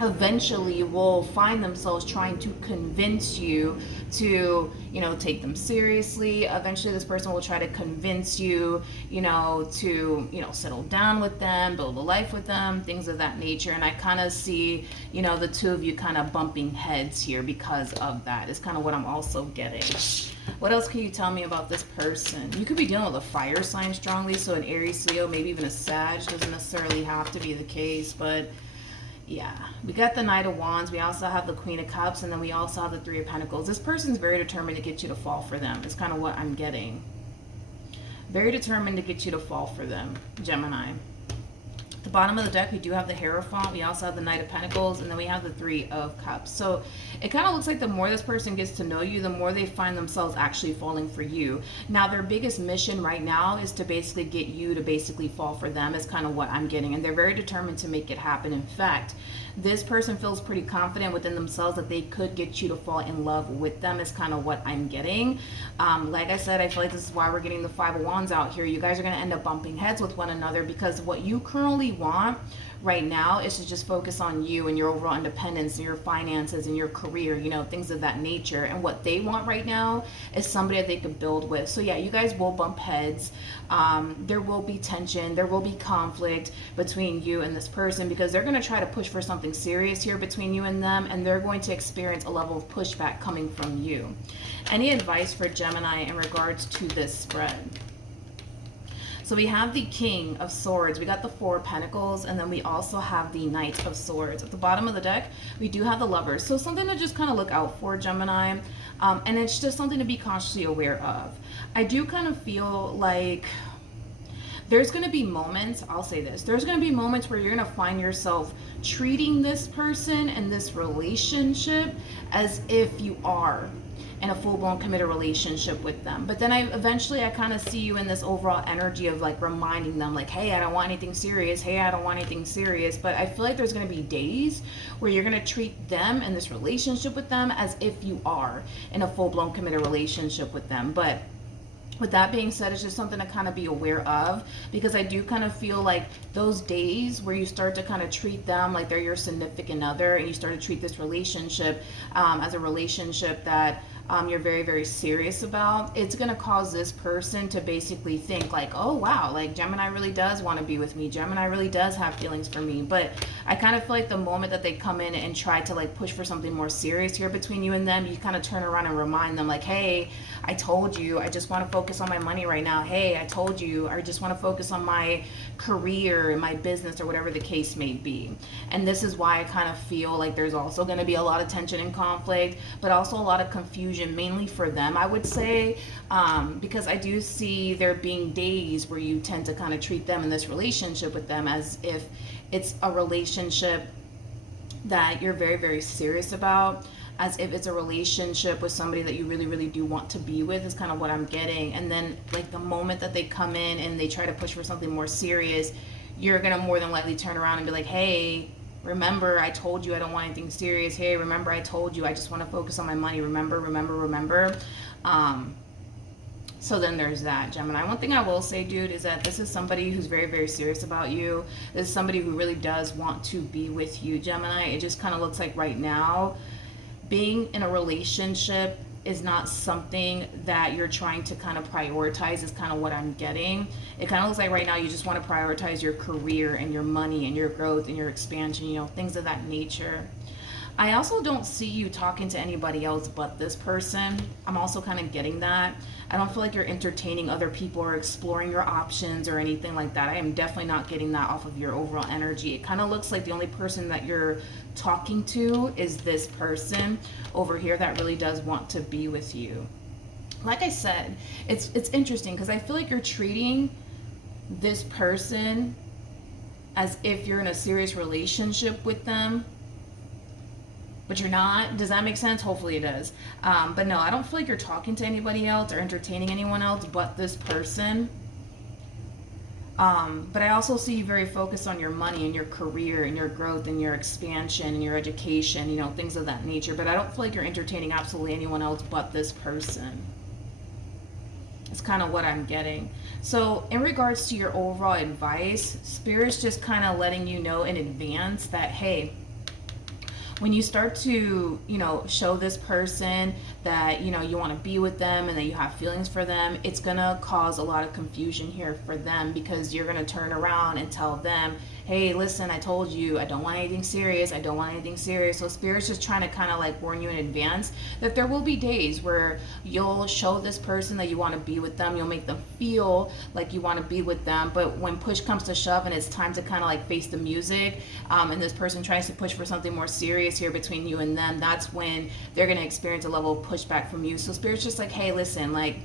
eventually will find themselves trying to convince you to, you know, take them seriously. Eventually this person will try to convince you, you know, to, you know, settle down with them, build a life with them, things of that nature. And I kind of see, you know, the two of you kind of bumping heads here because of that. It's kind of what I'm also getting. What else can you tell me about this person? You could be dealing with a fire sign strongly, so an Aries, Leo, maybe even a Sag. Doesn't necessarily have to be the case, but yeah, we got the Knight of Wands. We also have the Queen of Cups, and then we also have the Three of Pentacles. This person's very determined to get you to fall for them. It's kind of what I'm getting. Very determined to get you to fall for them, Gemini. At the bottom of the deck, we do have the Hierophant. We also have the Knight of Pentacles, and then we have the Three of Cups. So it kind of looks like the more this person gets to know you, the more they find themselves actually falling for you. Now, their biggest mission right now is to basically get you to basically fall for them, is kind of what I'm getting. And they're very determined to make it happen. In fact, this person feels pretty confident within themselves that they could get you to fall in love with them, is kind of what I'm getting. Like I said, I feel like this is why we're getting the Five of Wands out here. You guys are going to end up bumping heads with one another, because what you currently want right now is to just focus on you and your overall independence and your finances and your career, you know, things of that nature. And what they want right now is somebody that they could build with. So yeah, you guys will bump heads. There will be tension. There will be conflict between you and this person, because they're going to try to push for something serious here between you and them, and they're going to experience a level of pushback coming from you. Any advice for Gemini in regards to this spread? So we have the King of Swords, we got the Four of Pentacles, and then we also have the Knight of Swords. At the bottom of the deck, we do have the Lovers. So something to just kind of look out for, Gemini. And it's just something to be consciously aware of. I do kind of feel like there's going to be moments, I'll say this, there's going to be moments where you're going to find yourself treating this person and this relationship as if you are in a full-blown committed relationship with them. But then I kind of see you in this overall energy of like reminding them like, hey, I don't want anything serious. Hey, I don't want anything serious. But I feel like there's going to be days where you're going to treat them and this relationship with them as if you are in a full-blown committed relationship with them. But with that being said, it's just something to kind of be aware of, because I do kind of feel like those days where you start to kind of treat them like they're your significant other, and you start to treat this relationship as a relationship that you're very, very serious about, it's going to cause this person to basically think like, oh, wow, like Gemini really does want to be with me. Gemini really does have feelings for me. But I kind of feel like the moment that they come in and try to like push for something more serious here between you and them, you kind of turn around and remind them like, hey, I told you, I just want to focus on my money right now. Hey, I told you, I just want to focus on my career and my business, or whatever the case may be. And this is why I kind of feel like there's also going to be a lot of tension and conflict, but also a lot of confusion, mainly for them, I would say, because I do see there being days where you tend to kind of treat them in this relationship with them as if it's a relationship that you're very, very serious about, as if it's a relationship with somebody that you really, really do want to be with, is kind of what I'm getting. And then like the moment that they come in and they try to push for something more serious, you're going to more than likely turn around and be like, hey, remember I told you I don't want anything serious. Hey, remember I told you I just want to focus on my money. Remember. So then there's that, Gemini. One thing I will say, dude, is that this is somebody who's very, very serious about you. This is somebody who really does want to be with you, Gemini. It just kind of looks like right now, being in a relationship is not something that you're trying to kind of prioritize, is kind of what I'm getting. It kind of looks like right now you just want to prioritize your career and your money and your growth and your expansion, you know, things of that nature. I also don't see you talking to anybody else but this person. I'm also kind of getting that. I don't feel like you're entertaining other people or exploring your options or anything like that. I am definitely not getting that off of your overall energy. It kind of looks like the only person that you're talking to is this person over here that really does want to be with you. Like I said, it's interesting because I feel like you're treating this person as if you're in a serious relationship with them, but you're not. Does that make sense? Hopefully it does. But no, I don't feel like you're talking to anybody else or entertaining anyone else but this person. But I also see you very focused on your money and your career and your growth and your expansion and your education, you know, things of that nature. But I don't feel like you're entertaining absolutely anyone else but this person. It's kind of what I'm getting. So in regards to your overall advice, Spirit's just kind of letting you know in advance that, hey, when you start to, you know, show this person that, you know, you want to be with them and that you have feelings for them, it's going to cause a lot of confusion here for them, because you're going to turn around and tell them, hey, listen, I told you I don't want anything serious. I don't want anything serious. So Spirit's just trying to kind of like warn you in advance that there will be days where you'll show this person that you want to be with them. You'll make them feel like you want to be with them. But when push comes to shove and it's time to kind of like face the music, and this person tries to push for something more serious here between you and them, that's when they're going to experience a level of pushback from you. So Spirit's just like, hey, listen, like,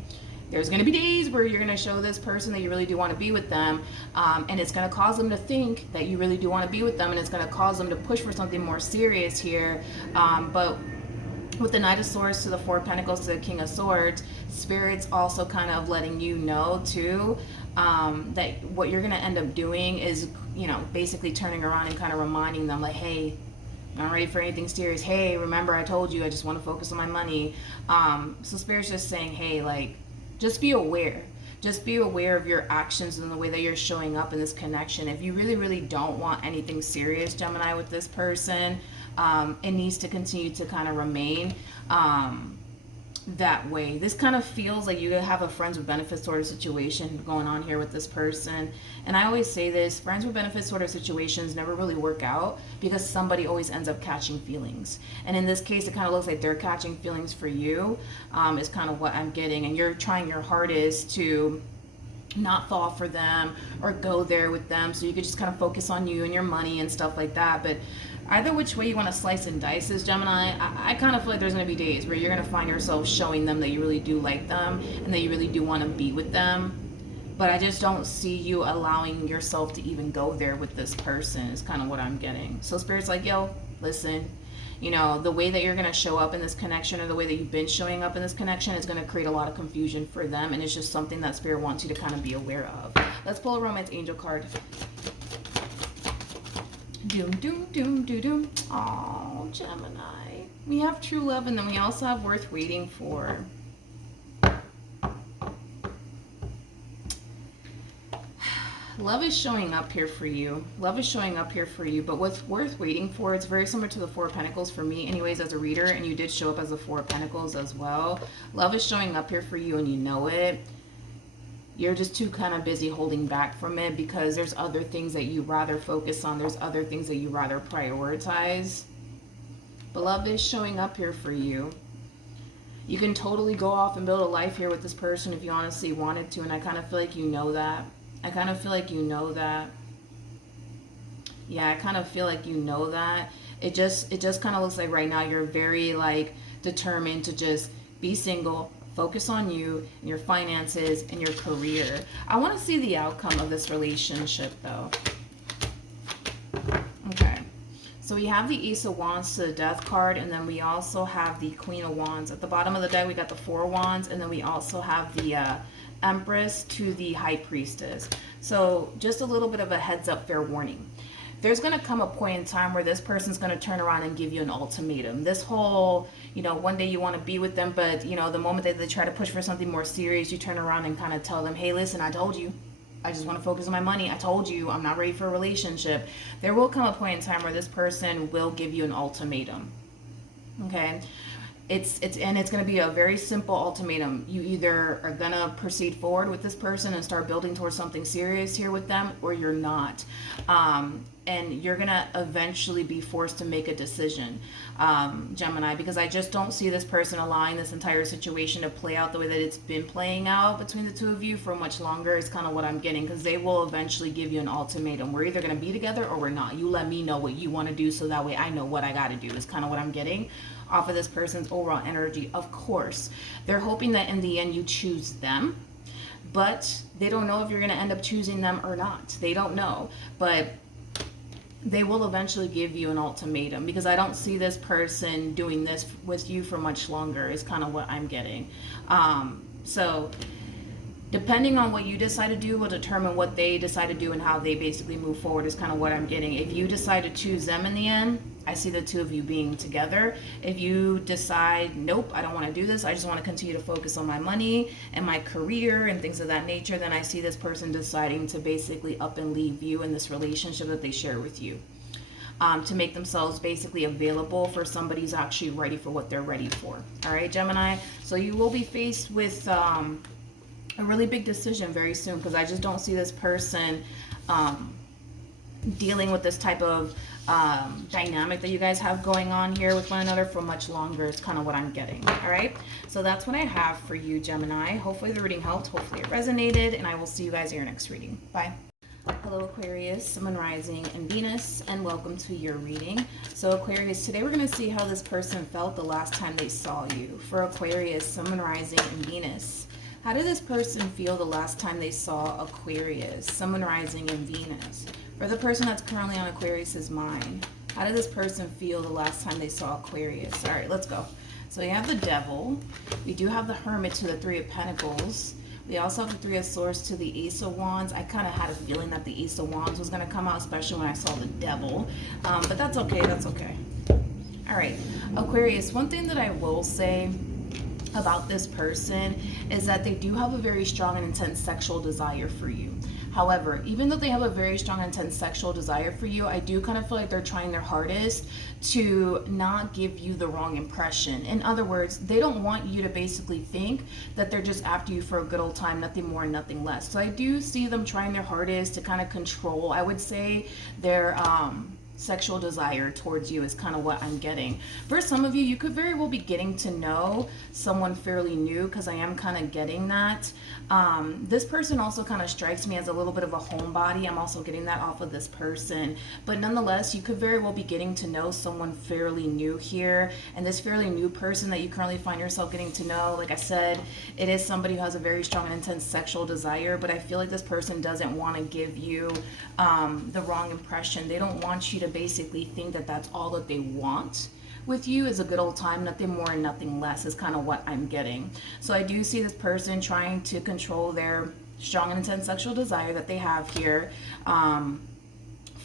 there's going to be days where you're going to show this person that you really do want to be with them, and it's going to cause them to think that you really do want to be with them, and it's going to cause them to push for something more serious here. But with the Knight of Swords to the Four of Pentacles to the King of Swords, Spirit's also kind of letting you know too, that what you're going to end up doing is, you know, basically turning around and kind of reminding them like, hey, I'm not ready for anything serious. Hey, remember I told you I just want to focus on my money. So Spirit's just saying, hey, like, just be aware. Just be aware of your actions and the way that you're showing up in this connection. If you really, really don't want anything serious, Gemini, with this person, it needs to continue to kind of remain that way. This kind of feels like you have a friends with benefits sort of situation going on here with this person. And I always say this, friends with benefits sort of situations never really work out because somebody always ends up catching feelings. And in this case, it kind of looks like they're catching feelings for you, is kind of what I'm getting. And you're trying your hardest to not fall for them or go there with them, so you could just kind of focus on you and your money and stuff like that. But either which way you want to slice and dice this, Gemini, I kind of feel like there's going to be days where you're going to find yourself showing them that you really do like them and that you really do want to be with them. But I just don't see you allowing yourself to even go there with this person is kind of what I'm getting. So Spirit's like, yo, listen, you know, the way that you're going to show up in this connection or the way that you've been showing up in this connection is going to create a lot of confusion for them. And it's just something that Spirit wants you to kind of be aware of. Let's pull a Romance Angel card. Doom, doom, doom, doom, doom. Oh, Gemini. We have true love, and then we also have worth waiting for. Love is showing up here for you. Love is showing up here for you. But what's worth waiting for, it's very similar to the Four of Pentacles for me anyways as a reader, and you did show up as the Four of Pentacles as well. Love is showing up here for you, and you know it. You're just too kind of busy holding back from it because there's other things that you rather focus on. There's other things that you rather prioritize. But love is showing up here for you. You can totally go off and build a life here with this person if you honestly wanted to, and I kind of feel like you know that. I kind of feel like you know that. Yeah, I kind of feel like you know that. It just kind of looks like right now you're very like determined to just be single, focus on you and your finances and your career. I want to see the outcome of this relationship though. Okay. So we have the Ace of Wands to the Death card, and then we also have the Queen of Wands. At the bottom of the deck, we got the Four of Wands, and then we also have the Empress to the High Priestess. So just a little bit of a heads up, fair warning. There's going to come a point in time where this person's going to turn around and give you an ultimatum. This whole, one day you want to be with them, but, the moment that they try to push for something more serious, you turn around and kind of tell them, hey, listen, I told you. I just want to focus on my money. I told you I'm not ready for a relationship. There will come a point in time where this person will give you an ultimatum. Okay? It's going to be a very simple ultimatum. You either are going to proceed forward with this person and start building towards something serious here with them, or you're not. And you're going to eventually be forced to make a decision, Gemini, because I just don't see this person allowing this entire situation to play out the way that it's been playing out between the two of you for much longer is kind of what I'm getting, because they will eventually give you an ultimatum. We're either going to be together or we're not. You let me know what you want to do so that way I know what I got to do is kind of what I'm getting off of this person's overall energy. Of course, they're hoping that in the end you choose them, but they don't know if you're going to end up choosing them or not. They don't know, but they will eventually give you an ultimatum, because I don't see this person doing this with you for much longer is kind of what I'm getting. So depending on what you decide to do will determine what they decide to do and how they basically move forward is kind of what I'm getting. If you decide to choose them in the end, I see the two of you being together. If you decide, nope, I don't want to do this, I just want to continue to focus on my money and my career and things of that nature, then I see this person deciding to basically up and leave you in this relationship that they share with you, to make themselves basically available for somebody who's actually ready for what they're ready for. All right, Gemini? So you will be faced with a really big decision very soon, because I just don't see this person dealing with this type of dynamic that you guys have going on here with one another for much longer is kind of what I'm getting. All right, so that's what I have for you, Gemini. Hopefully the reading helped, hopefully it resonated, and I will see you guys in your next reading. Bye. Hello Aquarius, Sun, Rising, and Venus, and welcome to your reading. So Aquarius, today we're going to see how this person felt the last time they saw you. For Aquarius, Sun, Rising, and Venus, how did this person feel the last time they saw Aquarius, Sun, Rising, and Venus? For the person that's currently on Aquarius's mind, how did this person feel the last time they saw Aquarius? All right, let's go. So we have the Devil. We do have the Hermit to the Three of Pentacles. We also have the Three of Swords to the Ace of Wands. I kind of had a feeling that the Ace of Wands was going to come out, especially when I saw the Devil. But that's okay. That's okay. All right, Aquarius, one thing that I will say about this person is that they do have a very strong and intense sexual desire for you. However, even though they have a very strong and intense sexual desire for you, I do kind of feel like they're trying their hardest to not give you the wrong impression. In other words, they don't want you to basically think that they're just after you for a good old time, nothing more and nothing less. So I do see them trying their hardest to kind of control, I would say, their sexual desire towards you is kind of what I'm getting. For some of you, you could very well be getting to know someone fairly new, because I am kind of getting that. This person also kind of strikes me as a little bit of a homebody. I'm also getting that off of this person. But nonetheless, you could very well be getting to know someone fairly new here. And this fairly new person that you currently find yourself getting to know, like I said, it is somebody who has a very strong and intense sexual desire. But I feel like this person doesn't want to give you the wrong impression. They don't want you to basically think that that's all that they want with you is a good old time, nothing more and nothing less is kind of what I'm getting. So I do see this person trying to control their strong and intense sexual desire that they have here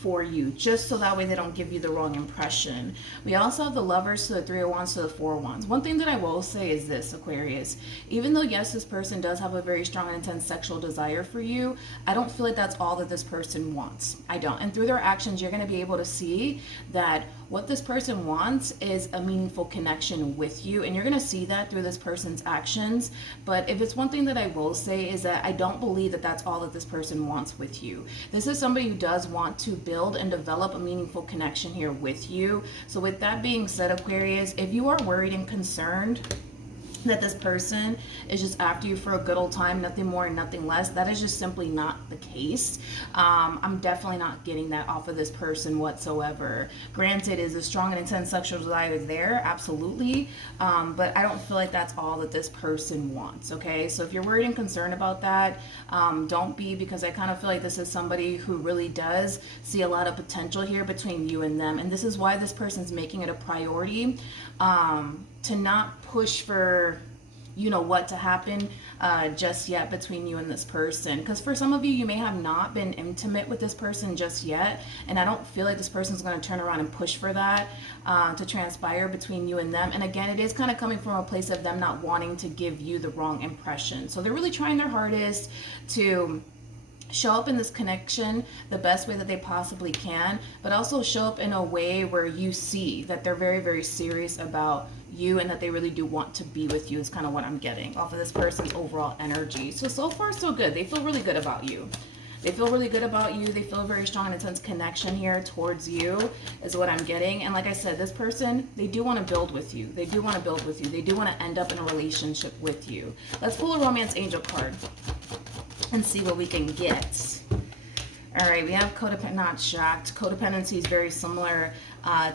for you, just so that way they don't give you the wrong impression. We also have the Lovers to the Three of Wands to the Four of Wands. One thing that I will say is this, Aquarius, even though yes, this person does have a very strong and intense sexual desire for you, I don't feel like that's all that this person wants. I don't. And through their actions, you're going to be able to see that what this person wants is a meaningful connection with you, and you're going to see that through this person's actions. But if it's one thing that I will say is that I don't believe that that's all that this person wants with you. This is somebody who does want to build and develop a meaningful connection here with you. So with that being said, Aquarius, if you are worried and concerned that this person is just after you for a good old time, nothing more and nothing less, that is just simply not the case. I'm definitely not getting that off of this person whatsoever. Granted, is a strong and intense sexual desire there? Absolutely. But I don't feel like that's all that this person wants, okay? So if you're worried and concerned about that, don't be, because I kind of feel like this is somebody who really does see a lot of potential here between you and them. And this is why this person's making it a priority to not push for, you know what to happen just yet between you and this person. Because for some of you, you may have not been intimate with this person just yet, and I don't feel like this person's going to turn around and push for that to transpire between you and them. And again, it is kind of coming from a place of them not wanting to give you the wrong impression. So they're really trying their hardest to show up in this connection the best way that they possibly can, but also show up in a way where you see that they're very, very serious about you and that they really do want to be with you, is kind of what I'm getting off of this person's overall energy. So far, so good. They feel really good about you. They feel really good about you. They feel a very strong and intense connection here towards you, is what I'm getting. And like I said, this person, they do want to build with you. They do want to build with you. They do want to end up in a relationship with you. Let's pull a romance angel card and see what we can get. All right, we have codependent, not shocked. Codependency is very similar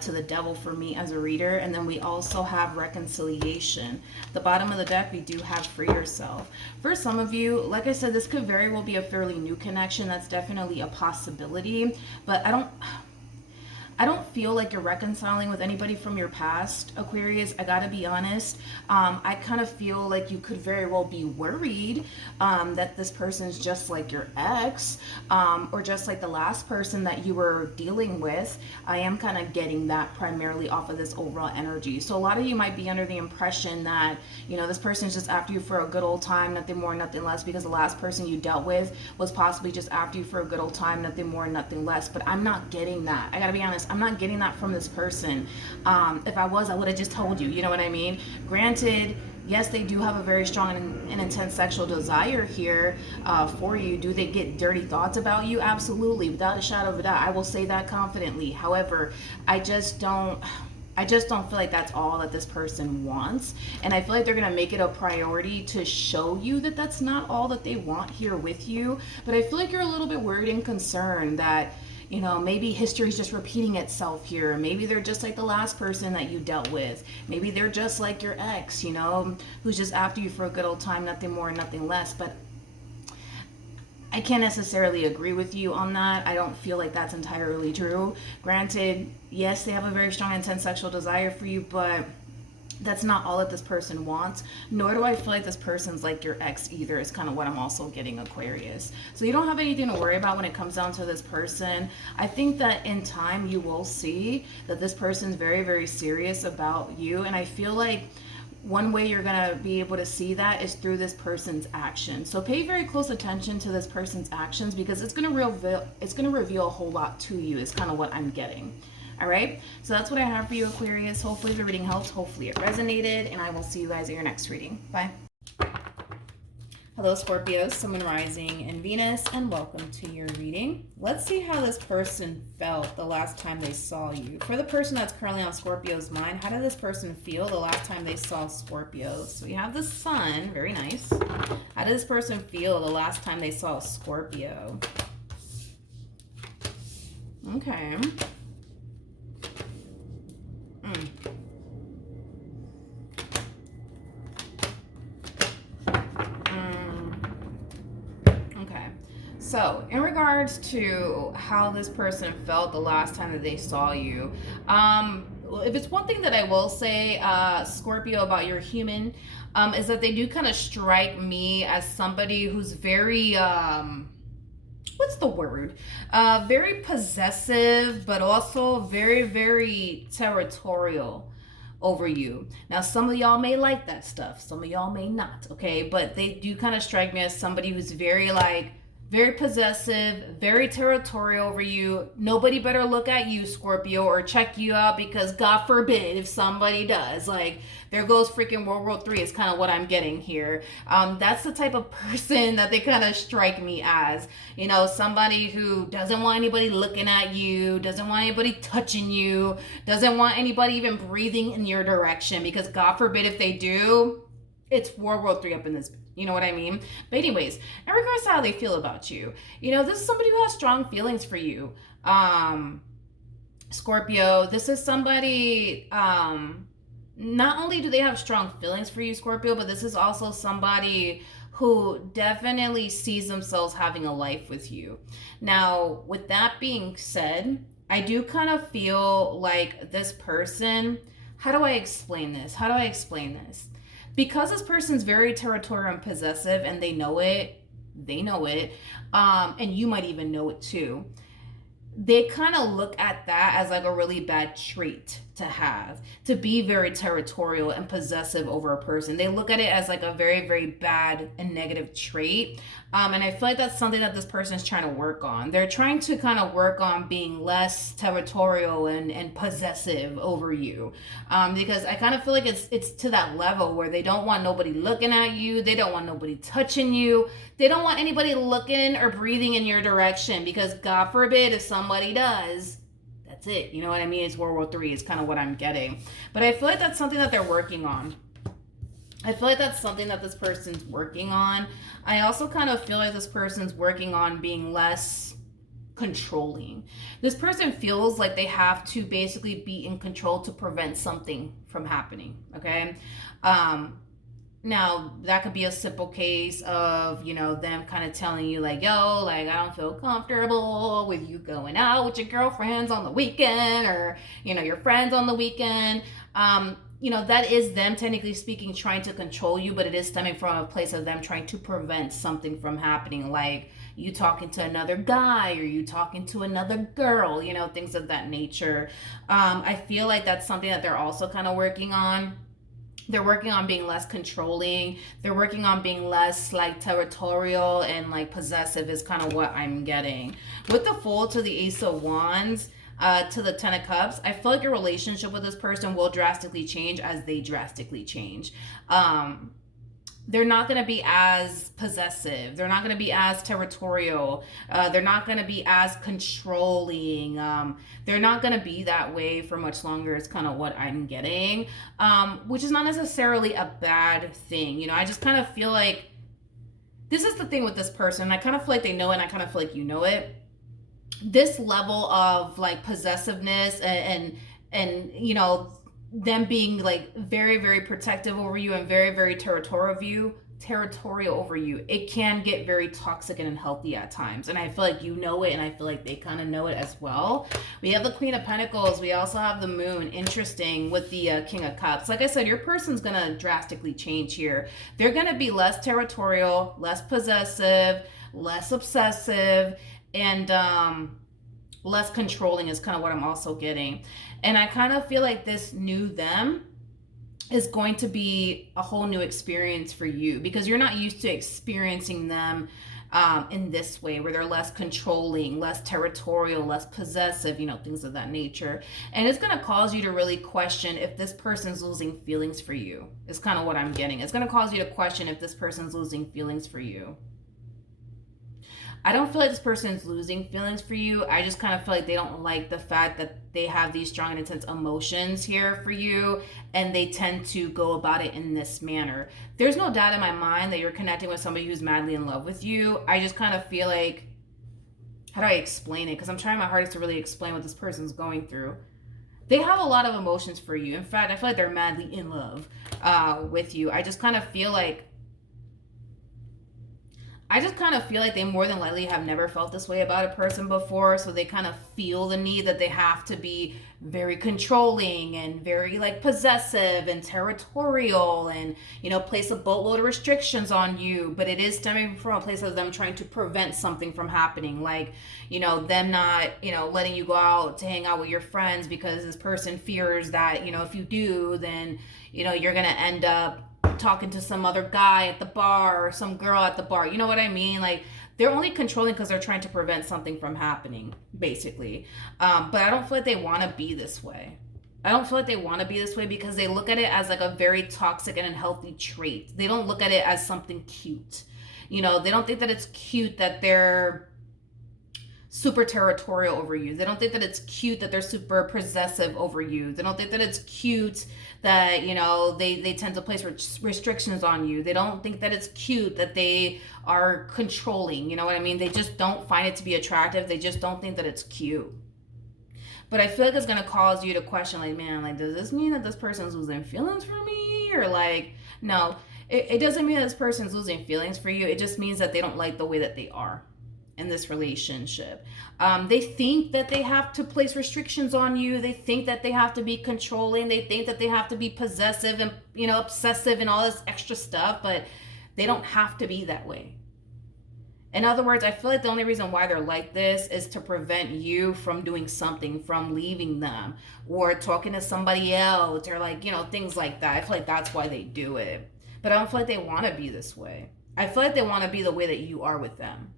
to the devil for me as a reader. And then we also have reconciliation. The bottom of the deck, we do have free yourself. For some of you, like I said, this could very well be a fairly new connection. That's definitely a possibility. But I don't feel like you're reconciling with anybody from your past, Aquarius. I gotta be honest. I kind of feel like you could very well be worried that this person's just like your ex, or just like the last person that you were dealing with. I am kind of getting that primarily off of this overall energy. So a lot of you might be under the impression that, you know, this person's just after you for a good old time, nothing more, nothing less, because the last person you dealt with was possibly just after you for a good old time, nothing more, nothing less. But I'm not getting that. I gotta be honest. I'm not getting that from this person. If I was, I would have just told you. You know what I mean? Granted, yes, they do have a very strong and intense sexual desire here for you. Do they get dirty thoughts about you? Absolutely, without a shadow of a doubt. I will say that confidently. However, I just don't feel like that's all that this person wants. And I feel like they're going to make it a priority to show you that that's not all that they want here with you. But I feel like you're a little bit worried and concerned that, you know, maybe history's just repeating itself here. Maybe they're just like the last person that you dealt with. Maybe they're just like your ex, you know, who's just after you for a good old time, nothing more, nothing less. But I can't necessarily agree with you on that. I don't feel like that's entirely true. Granted, yes, they have a very strong, intense sexual desire for you, but that's not all that this person wants. Nor do I feel like this person's like your ex either, is kind of what I'm also getting, Aquarius. So you don't have anything to worry about when it comes down to this person. I think that in time you will see that this person's very, very serious about you. And I feel like one way you're going to be able to see that is through this person's actions. So pay very close attention to this person's actions, because it's going to reveal a whole lot to you, is kind of what I'm getting. All right, so that's what I have for you, Aquarius. Hopefully the reading helped. Hopefully it resonated, and I will see you guys at your next reading. Bye. Hello, Scorpios, Sun, Rising, and Venus, and welcome to your reading. Let's see how this person felt the last time they saw you. For the person that's currently on Scorpio's mind, how did this person feel the last time they saw Scorpios? So we have the Sun, very nice. How did this person feel the last time they saw Scorpio? Okay. Okay, so in regards to how this person felt the last time that they saw you, if it's one thing that I will say, Scorpio, about your human, is that they do kind of strike me as somebody who's very, what's the word? Very possessive, but also very, very territorial over you. Now, some of y'all may like that stuff. Some of y'all may not, okay? But they do kind of strike me as somebody who's very possessive, very territorial over you. Nobody better look at you, Scorpio, or check you out, because God forbid if somebody does. Like, there goes freaking World War III is kind of what I'm getting here. That's the type of person that they kind of strike me as. You know, somebody who doesn't want anybody looking at you, doesn't want anybody touching you, doesn't want anybody even breathing in your direction, because God forbid if they do, it's World War III up in this. You know what I mean? But anyways, in regards to how they feel about you, you know, this is somebody who has strong feelings for you. Scorpio, this is somebody, not only do they have strong feelings for you, Scorpio, but this is also somebody who definitely sees themselves having a life with you. Now, with that being said, I do kind of feel like this person, how do I explain this? Because this person's very territorial and possessive, and they know it, and you might even know it too. They kind of look at that as like a really bad trait to have, to be very territorial and possessive over a person. They look at it as like a very, very bad and negative trait. And I feel like that's something that this person is trying to work on. They're trying to kind of work on being less territorial and possessive over you. Because I kind of feel like it's to that level where they don't want nobody looking at you. They don't want nobody touching you. They don't want anybody looking or breathing in your direction, because God forbid if somebody does, that's it. You know what I mean? It's World War III is kind of what I'm getting. But I feel like that's something that they're working on. I feel like that's something that this person's working on. I also kind of feel like this person's working on being less controlling. This person feels like they have to basically be in control to prevent something from happening, okay? Now, that could be a simple case of, you know, them kind of telling you like, yo, like, I don't feel comfortable with you going out with your girlfriends on the weekend, or, you know, your friends on the weekend. You know, that is them technically speaking trying to control you, but it is stemming from a place of them trying to prevent something from happening, like you talking to another guy or you talking to another girl, you know, things of that nature. I feel like that's something that they're also kind of working on. They're working on being less controlling. They're working on being less like territorial and like possessive is kind of what I'm getting. With the Fool to the Ace of Wands, to the Ten of Cups, I feel like your relationship with this person will drastically change as they drastically change. They're not going to be as possessive. They're not going to be as territorial. They're not going to be as controlling. They're not going to be that way for much longer is kind of what I'm getting, which is not necessarily a bad thing. You know, I just kind of feel like this is the thing with this person. I kind of feel like they know it, and I kind of feel like you know it. This level of like possessiveness and you know, them being like very, very protective over you and very, very territorial over you, it can get very toxic and unhealthy at times. And I feel like you know it, and I feel like they kind of know it as well. We have the Queen of Pentacles. We also have the Moon. Interesting with the King of Cups. Like I said, your person's going to drastically change here. They're going to be less territorial, less possessive, less obsessive, and less controlling is kind of what I'm also getting. And I kind of feel like this new them is going to be a whole new experience for you, because you're not used to experiencing them in this way, where they're less controlling, less territorial, less possessive, you know, things of that nature. And it's going to cause you to really question if this person's losing feelings for you, is kind of what I'm getting. It's going to cause you to question if this person's losing feelings for you. I don't feel like this person's losing feelings for you. I just kind of feel like they don't like the fact that they have these strong and intense emotions here for you, and they tend to go about it in this manner. There's no doubt in my mind that you're connecting with somebody who's madly in love with you. I just kind of feel like, how do I explain it? Because I'm trying my hardest to really explain what this person's going through. They have a lot of emotions for you. In fact, I feel like they're madly in love with you. I just kind of feel like they more than likely have never felt this way about a person before. So they kind of feel the need that they have to be very controlling and very like possessive and territorial and, you know, place a boatload of restrictions on you. But it is stemming from a place of them trying to prevent something from happening. Like, you know, them not, you know, letting you go out to hang out with your friends because this person fears that, you know, if you do, then, you know, you're going to end up talking to some other guy at the bar or some girl at the bar. You know what I mean? Like, they're only controlling because they're trying to prevent something from happening, basically. But I don't feel like they want to be this way. I don't feel like they want to be this way because they look at it as like a very toxic and unhealthy trait. They don't look at it as something cute. You know, they don't think that it's cute that they're super territorial over you. They don't think that it's cute that they're super possessive over you. They don't think that it's cute that, you know, they tend to place restrictions on you. They don't think that it's cute that they are controlling. You know what I mean? They just don't find it to be attractive. They just don't think that it's cute. But I feel like it's going to cause you to question, like, man, like, does this mean that this person's losing feelings for me? Or like, no, it doesn't mean that this person's losing feelings for you. It just means that they don't like the way that they are. in this relationship. They think that they have to place restrictions on you. They think that they have to be controlling. They think that they have to be possessive and, you know, obsessive and all this extra stuff, but they don't have to be that way. In other words, I feel like the only reason why they're like this is to prevent you from doing something, from leaving them or talking to somebody else or, like, you know, things like that. I feel like that's why they do it. But I don't feel like they want to be this way. I feel like they want to be the way that you are with them.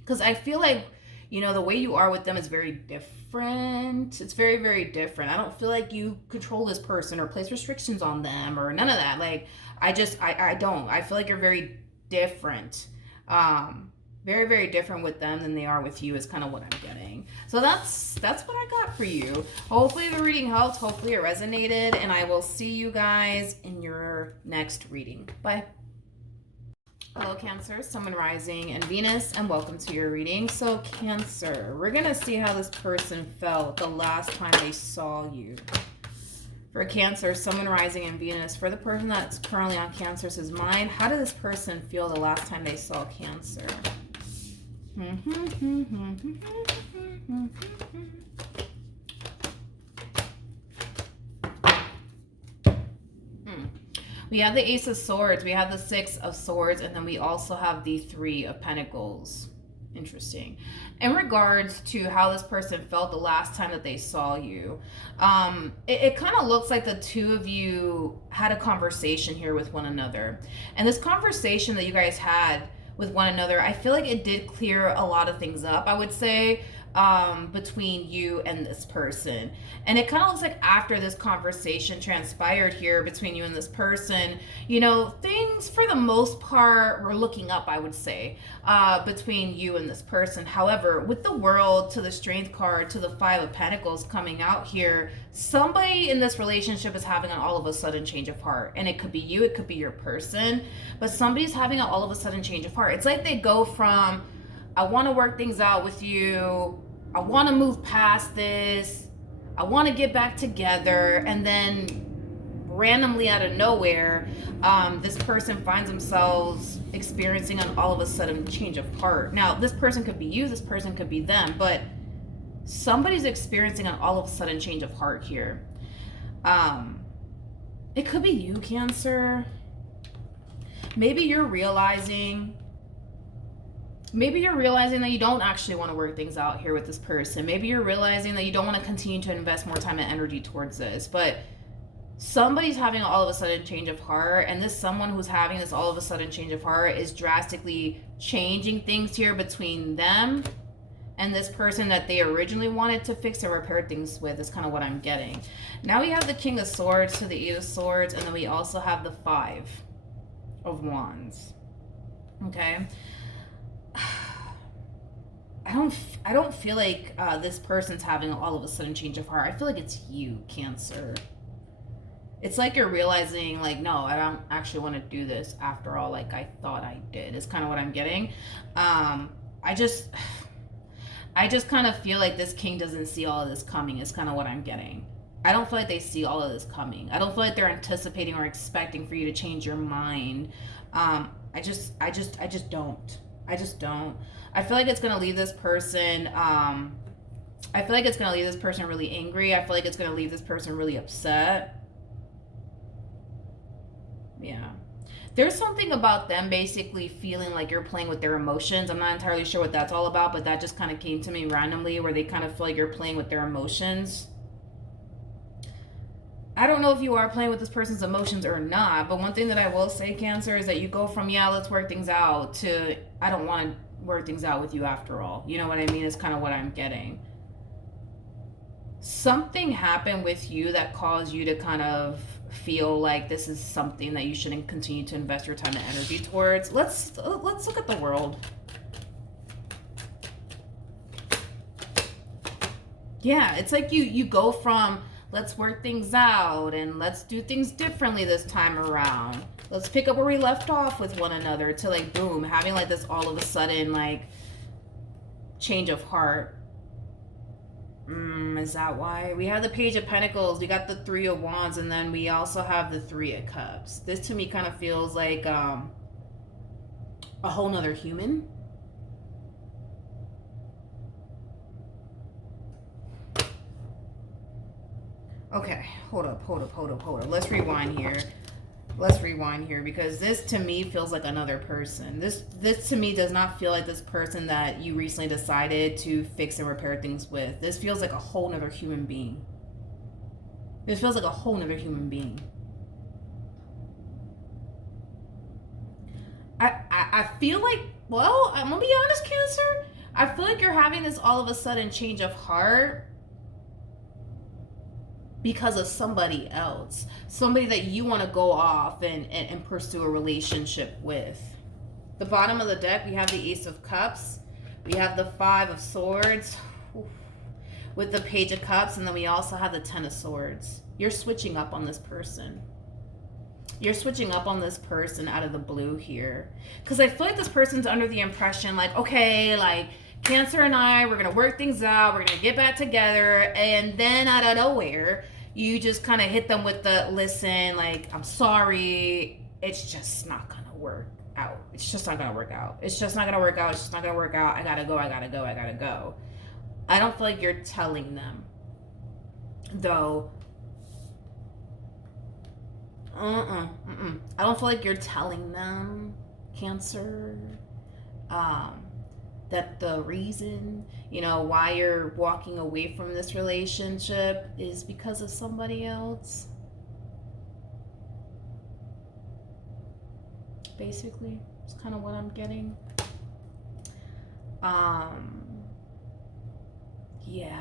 Because I feel like, you know, the way you are with them is very different. It's very, very different. I don't feel like you control this person or place restrictions on them or none of that. Like, I don't. I feel like you're very different. Very, very different with them than they are with you is kind of what I'm getting. So that's what I got for you. Hopefully the reading helped. Hopefully it resonated. And I will see you guys in your next reading. Bye. Hello, Cancer, Sun, Rising, and Venus, and welcome to your reading. So, Cancer, we're going to see how this person felt the last time they saw you. For Cancer, Sun, Rising, and Venus, for the person that's currently on Cancer's mind, how did this person feel the last time they saw Cancer? We have the Ace of Swords, we have the Six of Swords, and then we also have the Three of Pentacles. Interesting. In regards to how this person felt the last time that they saw you, it kind of looks like the two of you had a conversation here with one another. And this conversation that you guys had with one another, I feel like it did clear a lot of things up, I would say, between you and this person. And it kind of looks like after this conversation transpired here between you and this person, you know, things for the most part were looking up, I would say, between you and this person. However, with the World to the Strength card to the Five of Pentacles coming out here, somebody in this relationship is having an all of a sudden change of heart. And it could be you, it could be your person, but somebody's having an all of a sudden change of heart. It's like they go from, I want to work things out with you, I want to move past this, I want to get back together, and then randomly out of nowhere, this person finds themselves experiencing an all of a sudden change of heart. Now, this person could be you, this person could be them, but somebody's experiencing an all of a sudden change of heart here. It could be you, Cancer. Maybe you're realizing that you don't actually want to work things out here with this person. Maybe you're realizing that you don't want to continue to invest more time and energy towards this. But somebody's having all of a sudden change of heart, and this someone who's having this all of a sudden change of heart is drastically changing things here between them and this person that they originally wanted to fix or repair things with, is kind of what I'm getting. Now we have the King of Swords to the Eight of Swords, and then we also have the Five of Wands. Okay. I don't feel like this person's having all of a sudden change of heart. I feel like it's you, Cancer. It's like you're realizing, like, no, I don't actually want to do this after all, like I thought I did, is kind of what I'm getting. I just kind of feel like this king doesn't see all of this coming, is kind of what I'm getting. I don't feel like they see all of this coming. I don't feel like they're anticipating or expecting for you to change your mind. I just don't. I just don't. I feel like it's going to leave this person, really angry. I feel like it's going to leave this person really upset. Yeah. There's something about them basically feeling like you're playing with their emotions. I'm not entirely sure what that's all about, but that just kind of came to me randomly, where they kind of feel like you're playing with their emotions. I don't know if you are playing with this person's emotions or not, but one thing that I will say, Cancer, is that you go from, yeah, let's work things out, to, I don't want to work things out with you after all. You know what I mean? Is kind of what I'm getting. Something happened with you that caused you to kind of feel like this is something that you shouldn't continue to invest your time and energy towards. Let's look at the World. Yeah, it's like you go from, let's work things out and let's do things differently this time around, let's pick up where we left off with one another, to, like, boom, having like this all of a sudden, like, change of heart. Is that why? We have the Page of Pentacles, we got the Three of Wands, and then we also have the Three of Cups. This to me kind of feels like a whole nother human. hold up. Let's rewind here because this to me feels like another person. This to me does not feel like this person that you recently decided to fix and repair things with. This feels like a whole nother human being. This feels like a whole nother human being. I feel like, well, I'm gonna be honest, Cancer. I feel like you're having this all of a sudden change of heart because of somebody else. Somebody that you want to go off and pursue a relationship with. The bottom of the deck, we have the Ace of Cups. We have the Five of Swords with the Page of Cups. And then we also have the Ten of Swords. You're switching up on this person. You're switching up on this person out of the blue here. Because I feel like this person's under the impression like, okay, like Cancer and I, we're going to work things out. We're going to get back together. And then out of nowhere, you just kind of hit them with the, listen, like, I'm sorry. It's just not going to work out. It's just not going to work out. It's just not going to work out. It's just not going to work out. I got to go. I don't feel like you're telling them, though. I don't feel like you're telling them, Cancer, that the reason, why you're walking away from this relationship is because of somebody else. Basically, it's kind of what I'm getting. Yeah.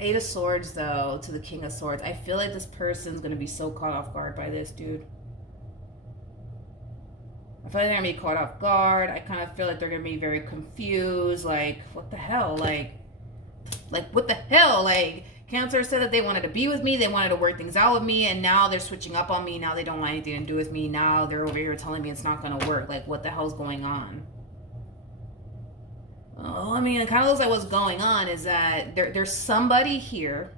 Eight of Swords, though, to the King of Swords. I feel like this person's going to be so caught off guard by this, dude. I feel like they're going to be caught off guard. I kind of feel like they're going to be very confused. Like, what the hell? Like, what the hell? Like, Cancer said that they wanted to be with me. They wanted to work things out with me. And now they're switching up on me. Now they don't want anything to do with me. Now they're over here telling me it's not going to work. Like, what the hell's going on? Oh, I mean, it kind of looks like what's going on is that there's somebody here,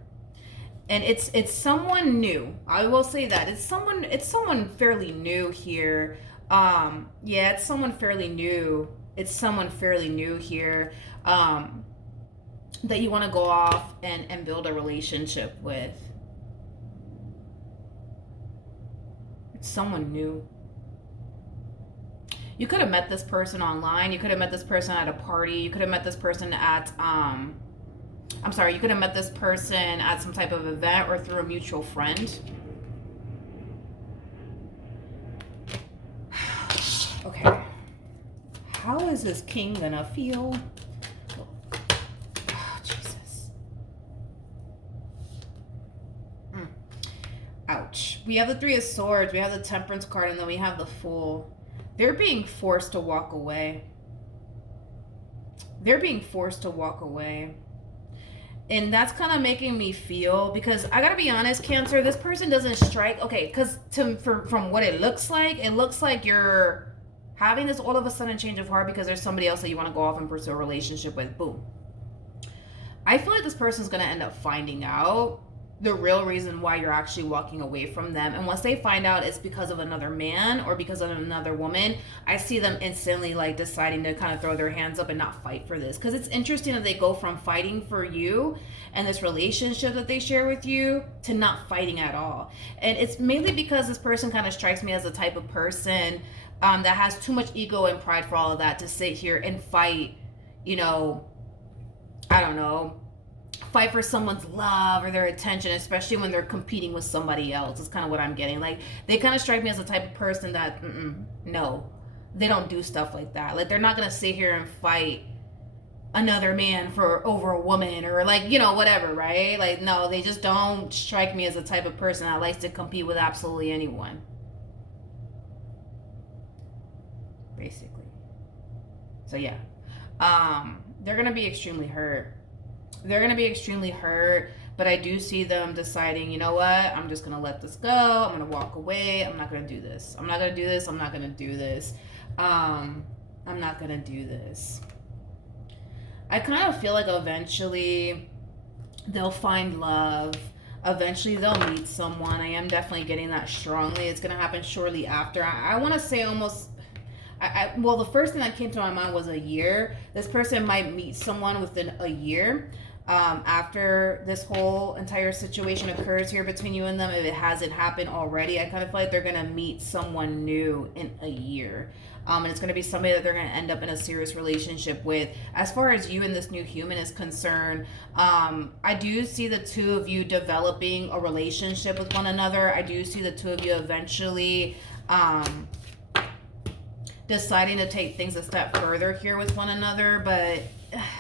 and it's someone new. I will say that it's someone fairly new here. Yeah, it's someone fairly new. It's someone fairly new here. That you want to go off and build a relationship with. It's someone new. You could have met this person online. You could have met this person at a party. You could have met this person at, you could have met this person at some type of event or through a mutual friend. Okay. How is this king gonna feel? Oh, Jesus. Ouch. We have the Three of Swords. We have the Temperance card, and then we have the Fool. They're being forced to walk away. They're being forced to walk away. And that's kind of making me feel, because I gotta be honest, Cancer, this person doesn't strike. Okay, because from what it looks like you're having this all of a sudden change of heart because there's somebody else that you want to go off and pursue a relationship with. Boom. I feel like this person's gonna end up finding out the real reason why you're actually walking away from them. And once they find out it's because of another man or because of another woman, I see them instantly like deciding to kind of throw their hands up and not fight for this. Because it's interesting that they go from fighting for you and this relationship that they share with you to not fighting at all. And it's mainly because this person kind of strikes me as a type of person that has too much ego and pride for all of that to sit here and fight, I don't know, fight for someone's love or their attention, especially when they're competing with somebody else. It's kind of what I'm getting. Like, they kind of strike me as the type of person that, no, they don't do stuff like that. Like, they're not going to sit here and fight another man over a woman or whatever, right? Like, no, they just don't strike me as the type of person that likes to compete with absolutely anyone. Basically. So, yeah. They're going to be extremely hurt. But I do see them deciding, you know what? I'm just going to let this go. I'm going to walk away. I'm not going to do this. I'm not going to do this. I kind of feel like eventually they'll find love. Eventually they'll meet someone. I am definitely getting that strongly. It's going to happen shortly after. I want to say almost, well, the first thing that came to my mind was a year. This person might meet someone within a year. After this whole entire situation occurs here between you and them, if it hasn't happened already, I kind of feel like they're going to meet someone new in a year. And it's going to be somebody that they're going to end up in a serious relationship with. As far as you and this new human is concerned, I do see the two of you developing a relationship with one another. I do see the two of you eventually deciding to take things a step further here with one another, but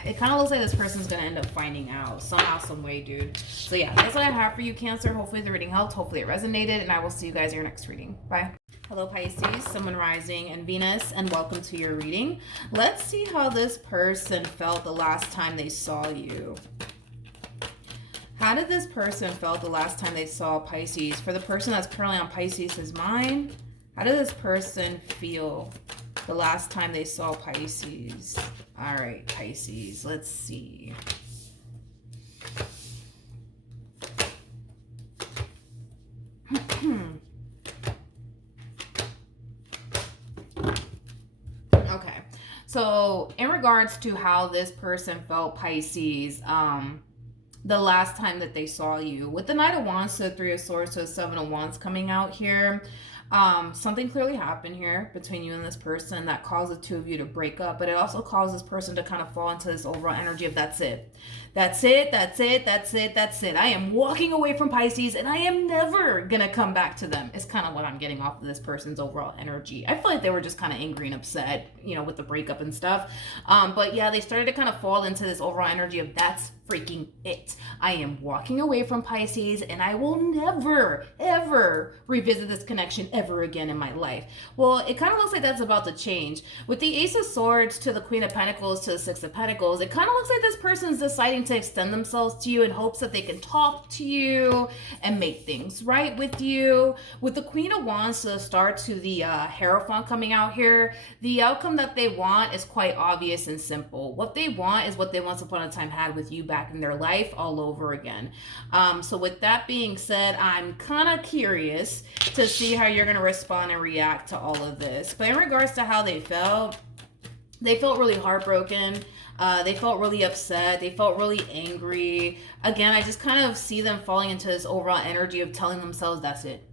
it kind of looks like this person's going to end up finding out somehow, some way, dude. So yeah, that's what I have for you, Cancer. Hopefully the reading helped. Hopefully it resonated, and I will see you guys in your next reading. Bye. Hello, Pisces, Sun, Moon, Rising, and Venus, and welcome to your reading. Let's see how this person felt the last time they saw you. How did this person felt the last time they saw Pisces? For the person that's currently on Pisces' mind, how did this person feel the last time they saw Pisces? All right, Pisces, let's see. Okay, so in regards to how this person felt, Pisces, the last time that they saw you, with the Knight of Wands to the Three of Swords to the Seven of Wands coming out here, something clearly happened here between you and this person that caused the two of you to break up, but it also caused this person to kind of fall into this overall energy of that's it. That's it, that's it, that's it, that's it. I am walking away from Pisces and I am never gonna come back to them. It's kind of what I'm getting off of this person's overall energy. I feel like they were just kind of angry and upset, you know, with the breakup and stuff. But yeah, they started to kind of fall into this overall energy of that's freaking it. I am walking away from Pisces and I will never, ever revisit this connection ever again in my life. Well, it kind of looks like that's about to change. With the Ace of Swords to the Queen of Pentacles to the Six of Pentacles, it kind of looks like this person's deciding to extend themselves to you in hopes that they can talk to you and make things right with you. With the Queen of Wands to the Star to the Hierophant coming out here, the outcome that they want is quite obvious and simple. What they want is what they once upon a time had with you back in their life all over again. So with that being said, I'm kind of curious to see how you're going to respond and react to all of this. But in regards to how they felt really heartbroken. They felt really upset. They felt really angry. Again, I just kind of see them falling into this overall energy of telling themselves, that's it.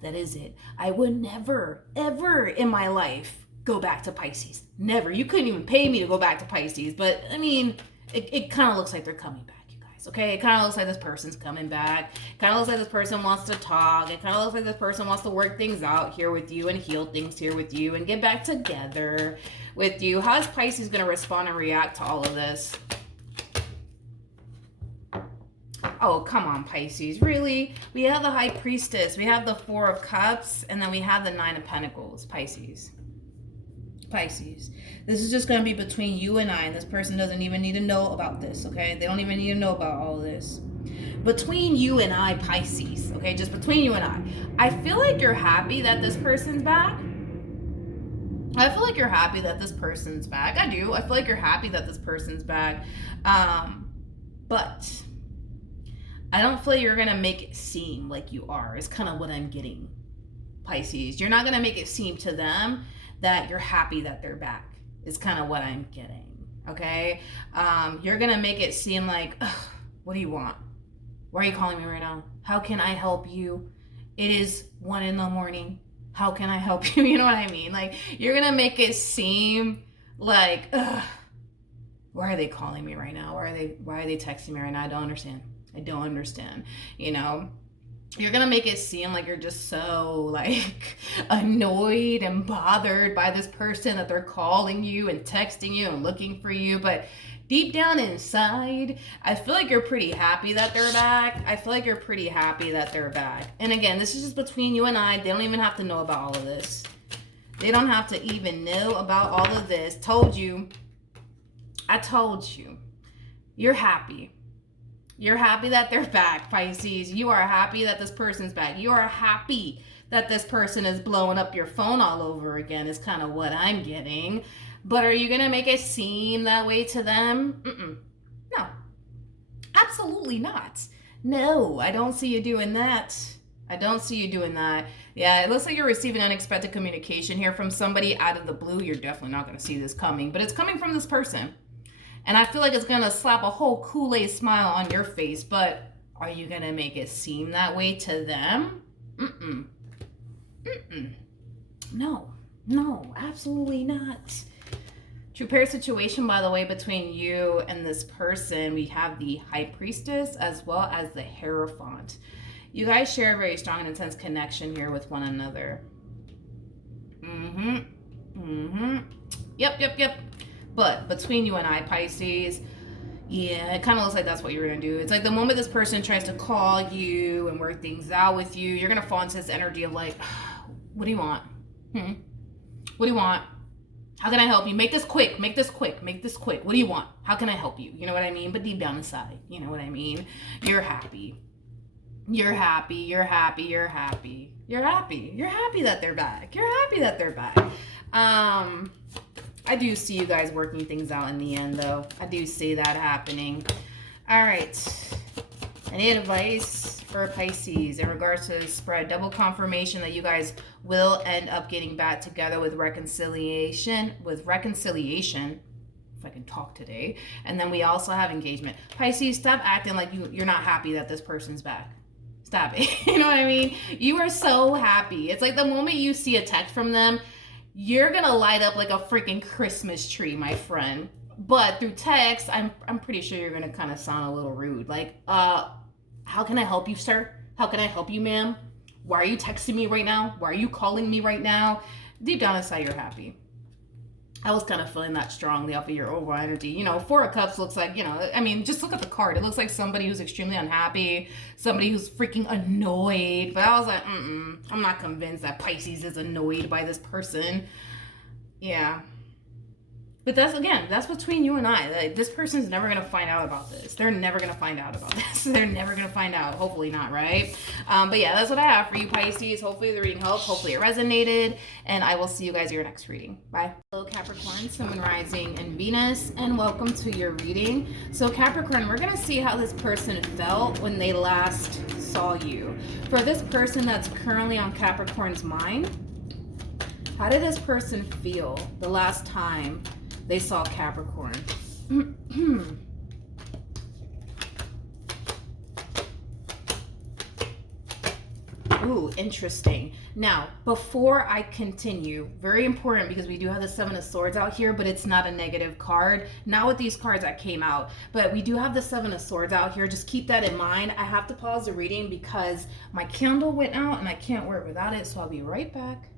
That is it. I would never, ever in my life go back to Pisces. Never. You couldn't even pay me to go back to Pisces. But, I mean, it kind of looks like they're coming back, you guys. Okay? It kind of looks like this person's coming back. It kind of looks like this person wants to talk. It kind of looks like this person wants to work things out here with you and heal things here with you and get back together with you. How is Pisces going to respond and react to all of this? Oh, come on, Pisces. Really? We have the High Priestess. We have the Four of Cups. And then we have the Nine of Pentacles. Pisces. Pisces. This is just going to be between you and I. And this person doesn't even need to know about this, okay? They don't even need to know about all this. Between you and I, Pisces, okay? Just between you and I feel like you're happy that this person's back. I feel like you're happy that this person's back. I do. I feel like you're happy that this person's back. But I don't feel like you're going to make it seem like you are. It's kind of what I'm getting, Pisces. You're not going to make it seem to them that you're happy that they're back. Is kind of what I'm getting, okay? You're going to make it seem like, what do you want? Why are you calling me right now? How can I help you? It is 1 a.m. How can I help you? You know what I mean? Like, you're going to make it seem like, why are they calling me right now? Why are they texting me right now? I don't understand. You know, you're going to make it seem like you're just so like annoyed and bothered by this person that they're calling you and texting you and looking for you. But deep down inside, I feel like you're pretty happy that they're back. And again, this is just between you and I. They don't even have to know about all of this. They don't have to even know about all of this. I told you. You're happy. You're happy that they're back, Pisces. You are happy that this person's back. You are happy that this person is blowing up your phone all over again is kind of what I'm getting. But are you going to make it seem that way to them? No. Absolutely not. No, I don't see you doing that. I don't see you doing that. Yeah, it looks like you're receiving unexpected communication here from somebody out of the blue. You're definitely not going to see this coming, but it's coming from this person. And I feel like it's going to slap a whole Kool-Aid smile on your face, but are you going to make it seem that way to them? No, absolutely not. True pair situation, by the way, between you and this person, we have the High Priestess as well as the Hierophant. You guys share a very strong and intense connection here with one another. Yep. But between you and I, Pisces, yeah, it kind of looks like that's what you're going to do. It's like the moment this person tries to call you and work things out with you, you're going to fall into this energy of like, what do you want? What do you want? How can I help you? Make this quick. What do you want? How can I help you? You know what I mean? But deep down inside, you know what I mean? You're happy. You're happy that they're back. I do see you guys working things out in the end, though. I do see that happening. All right. Any advice for Pisces in regards to the spread? Double confirmation that you guys will end up getting back together with reconciliation. If I can talk today. And then we also have engagement. Pisces, stop acting like you're not happy that this person's back. Stop it. You know what I mean? You are so happy. It's like the moment you see a text from them, you're going to light up like a freaking Christmas tree, my friend. But through text, I'm pretty sure you're going to kind of sound a little rude. Like, how can I help you, sir? How can I help you, ma'am? Why are you texting me right now? Why are you calling me right now? Deep down inside, you're happy. I was kind of feeling that strongly off of your overall energy. You know, Four of Cups looks like, I mean, just look at the card. It looks like somebody who's extremely unhappy, somebody who's freaking annoyed. But I was like, I'm not convinced that Pisces is annoyed by this person. Yeah. But that's between you and I. Like, this person's never going to find out about this. They're never going to find out about this. They're never going to find out. Hopefully not, right? But yeah, that's what I have for you, Pisces. Hopefully the reading helped. Hopefully it resonated. And I will see you guys in your next reading. Bye. Hello, Capricorn, Sun, Moon, Rising, and Venus. And welcome to your reading. So Capricorn, we're going to see how this person felt when they last saw you. For this person that's currently on Capricorn's mind, how did this person feel the last time they saw Capricorn? Ooh, interesting. Now, before I continue, very important because we do have the Seven of Swords out here, but it's not a negative card. Not with these cards that came out, but we do have the Seven of Swords out here. Just keep that in mind. I have to pause the reading because my candle went out and I can't work without it, so I'll be right back.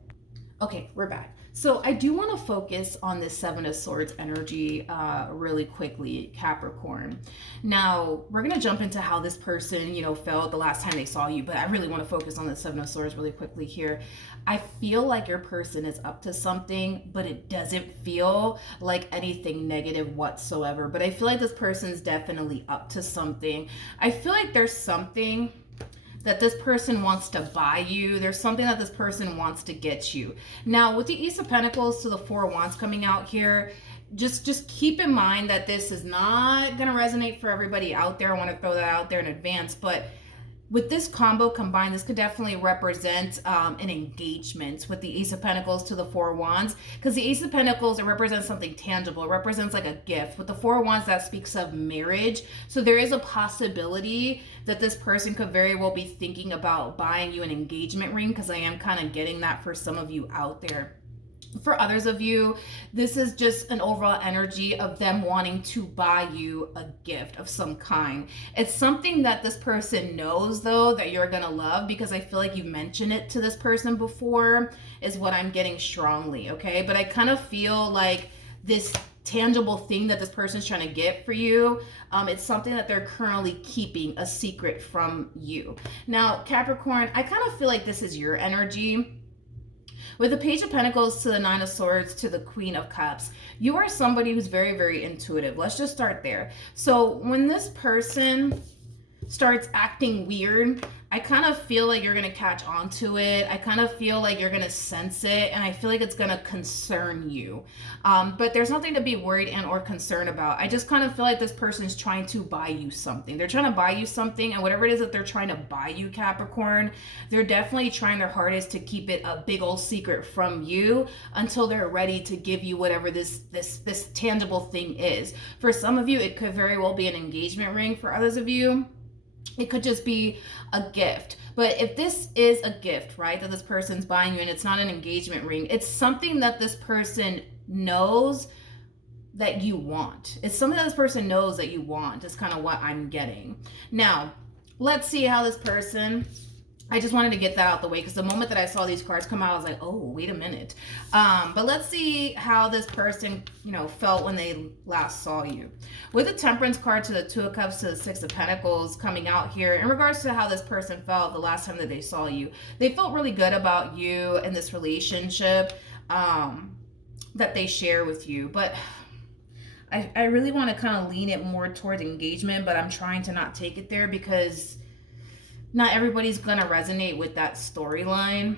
Okay, we're back. So I do want to focus on this Seven of Swords energy really quickly, Capricorn. Now, we're going to jump into how this person, felt the last time they saw you, but I really want to focus on the Seven of Swords really quickly here. I feel like your person is up to something, but it doesn't feel like anything negative whatsoever. But I feel like this person's definitely up to something. I feel like there's something that this person wants to buy you. There's something that this person wants to get you. Now, with the Ace of Pentacles to the Four of Wands coming out here, just keep in mind that this is not going to resonate for everybody out there. I want to throw that out there in advance. But with this combo combined, this could definitely represent an engagement with the Ace of Pentacles to the Four of Wands. Because the Ace of Pentacles, it represents something tangible. It represents like a gift. With the Four of Wands, that speaks of marriage. So there is a possibility that this person could very well be thinking about buying you an engagement ring, because I am kind of getting that for some of you out there. For others of you, this is just an overall energy of them wanting to buy you a gift of some kind. It's something that this person knows, though, that you're going to love, because I feel like you've mentioned it to this person before, is what I'm getting strongly, okay? But I kind of feel like this tangible thing that this person's trying to get for you, it's something that they're currently keeping a secret from you. Now, Capricorn, I kind of feel like this is your energy. With the Page of Pentacles to the Nine of Swords to the Queen of Cups, you are somebody who's very, very intuitive. Let's just start there. So when this person starts acting weird, I kind of feel like you're going to catch on to it. I kind of feel like you're going to sense it, and I feel like it's going to concern you. But there's nothing to be worried and or concerned about. I just kind of feel like this person is trying to buy you something. They're trying to buy you something, and whatever it is that they're trying to buy you, Capricorn, they're definitely trying their hardest to keep it a big old secret from you until they're ready to give you whatever this tangible thing is. For some of you, it could very well be an engagement ring. For others of you, it could just be a gift. But if this is a gift, right, that this person's buying you, and it's not an engagement ring, it's something that this person knows that you want. It's something that this person knows that you want. Is kind of what I'm getting. Now, let's see how this person... I just wanted to get that out the way because the moment that I saw these cards come out, I was like, oh, wait a minute. But let's see how this person, felt when they last saw you. With the Temperance card to the Two of Cups to the Six of Pentacles coming out here, in regards to how this person felt the last time that they saw you, they felt really good about you and this relationship that they share with you. But I really want to kind of lean it more towards engagement, but I'm trying to not take it there because not everybody's gonna resonate with that storyline.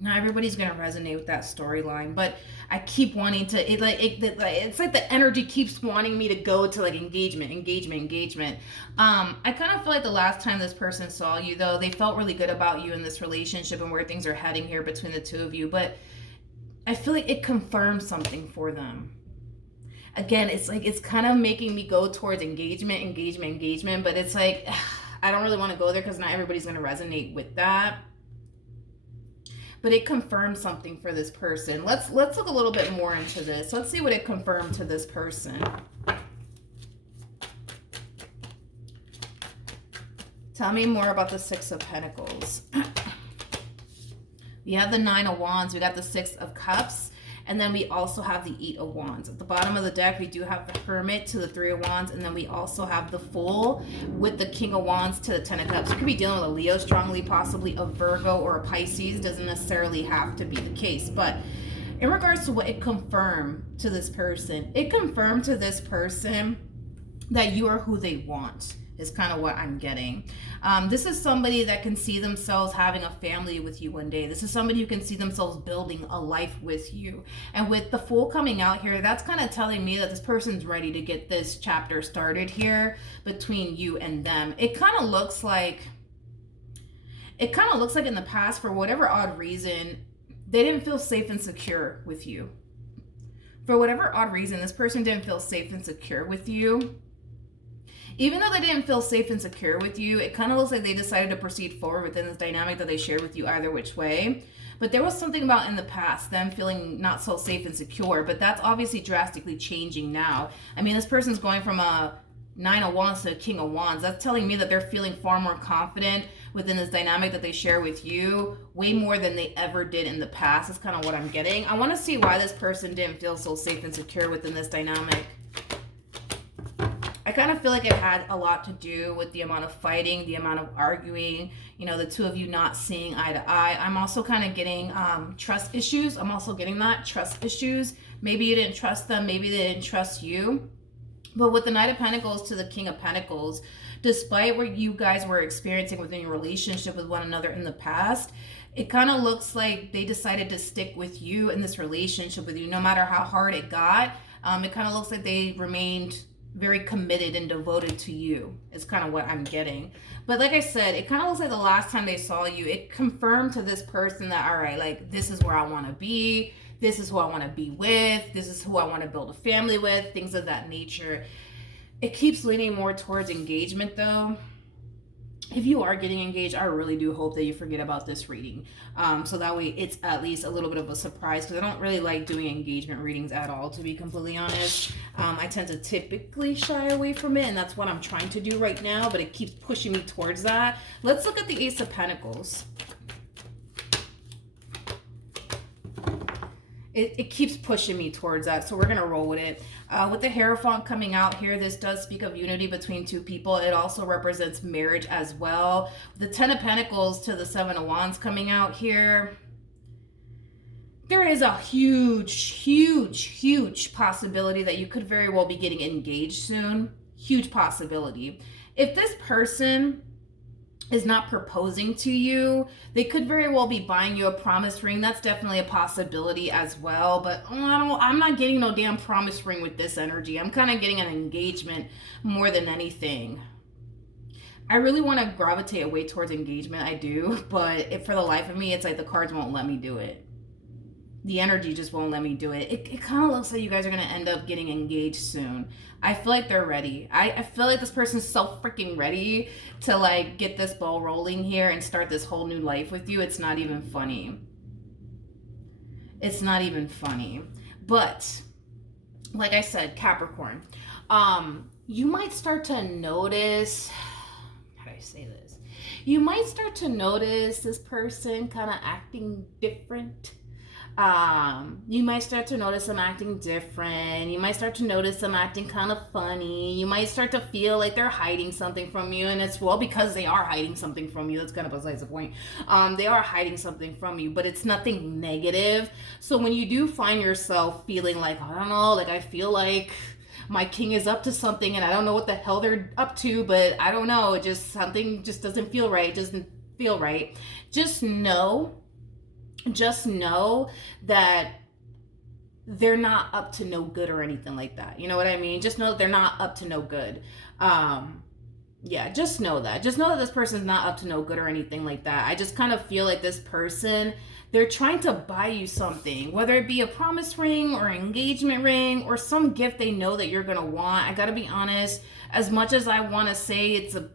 Not everybody's gonna resonate with that storyline, but I keep wanting to. It's like the energy keeps wanting me to go to like engagement. I kind of feel like the last time this person saw you, though, they felt really good about you in this relationship and where things are heading here between the two of you. But I feel like it confirmed something for them. Again, it's kind of making me go towards engagement. But it's like, I don't really want to go there because not everybody's going to resonate with that. But it confirmed something for this person. Let's look a little bit more into this. Let's see what it confirmed to this person. Tell me more about the Six of Pentacles. We have the Nine of Wands. We got the Six of Cups. And then we also have the Eight of Wands. At the bottom of the deck, we do have the Hermit to the Three of Wands. And then we also have the Fool with the King of Wands to the Ten of Cups. You could be dealing with a Leo strongly, possibly a Virgo or a Pisces. Doesn't necessarily have to be the case. But in regards to what it confirmed to this person, it confirmed to this person that you are who they want. Is kind of what I'm getting. This is somebody that can see themselves having a family with you one day. This is somebody who can see themselves building a life with you. And with the Fool coming out here, that's kind of telling me that this person's ready to get this chapter started here between you and them. It kind of looks like in the past, for whatever odd reason, they didn't feel safe and secure with you. For whatever odd reason, this person didn't feel safe and secure with you. Even though they didn't feel safe and secure with you, it kind of looks like they decided to proceed forward within this dynamic that they shared with you either which way. But there was something about in the past, them feeling not so safe and secure, but that's obviously drastically changing now. I mean, this person's going from a Nine of Wands to a King of Wands. That's telling me that they're feeling far more confident within this dynamic that they share with you, way more than they ever did in the past. That's kind of what I'm getting. I want to see why this person didn't feel so safe and secure within this dynamic. I kind of feel like it had a lot to do with the amount of fighting, the amount of arguing, the two of you not seeing eye to eye. I'm also kind of getting trust issues. I'm also getting that, trust issues. Maybe you didn't trust them. Maybe they didn't trust you. But with the Knight of Pentacles to the King of Pentacles, despite what you guys were experiencing within your relationship with one another in the past, it kind of looks like they decided to stick with you in this relationship with you, no matter how hard it got. It kind of looks like they remained very committed and devoted to you. It's kind of what I'm getting. But like I said, it kind of looks like the last time they saw you, it confirmed to this person that, all right, like, this is where I want to be. This is who I want to be with. This is who I want to build a family with, things of that nature. It keeps leaning more towards engagement, though. If you are getting engaged, I really do hope that you forget about this reading. So that way it's at least a little bit of a surprise, because I don't really like doing engagement readings at all, to be completely honest. I tend to typically shy away from it, and that's what I'm trying to do right now, but it keeps pushing me towards that. Let's look at the Ace of Pentacles. It keeps pushing me towards that, so we're going to roll with it. With the Hierophant coming out here, this does speak of unity between two people. It also represents marriage as well. The Ten of Pentacles to the Seven of Wands coming out here, there is a huge possibility that you could very well be getting engaged soon. Huge possibility. If this person is not proposing to you, they could very well be buying you a promise ring. That's definitely a possibility as well. But I'm not getting no damn promise ring with this energy. I'm kind of getting an engagement more than anything. I really want to gravitate away towards engagement. I do. But for the life of me, it's like the cards won't let me do it. The energy just won't let me do it. It kind of looks like you guys are going to end up getting engaged soon. I feel like they're ready. I feel like this person's so freaking ready to like get this ball rolling here and start this whole new life with you. It's not even funny. It's not even funny. But like I said, Capricorn, you might start to notice, how do I say this? You might start to notice this person kind of acting different. You might start to notice them acting different. You might start to notice them acting kind of funny. You might start to feel like they're hiding something from you, and it's well because they are hiding something from you. That's kind of besides the point. They are hiding something from you, but it's nothing negative. So when you do find yourself feeling like, I don't know, like I feel like my king is up to something and I don't know what the hell they're up to, but I don't know, it just something just doesn't feel right. It doesn't feel right. Just know that they're not up to no good or anything like that. You know what I mean? Just know that they're not up to no good. Yeah, just know that. Just know that this person's not up to no good or anything like that. I just kind of feel like this person, they're trying to buy you something, whether it be a promise ring or an engagement ring or some gift they know that you're going to want. I got to be honest, as much as I want to say it's a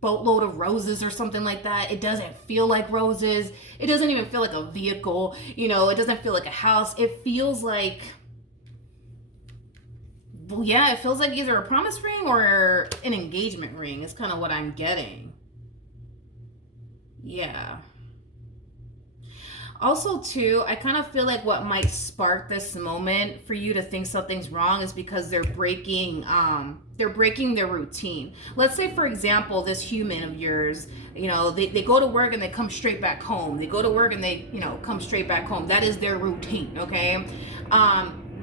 boatload of roses or something like that, it doesn't feel like roses. It doesn't even feel like a vehicle. You know, it doesn't feel like a house. It feels like, well, yeah, it feels like either a promise ring or an engagement ring is kind of what I'm getting. Yeah. Also, too, I kind of feel like what might spark this moment for you to think something's wrong is because they're breaking their routine. Let's say, for example, this human of yours, you know, they go to work and they come straight back home. They go to work and they, you know, come straight back home. That is their routine, okay?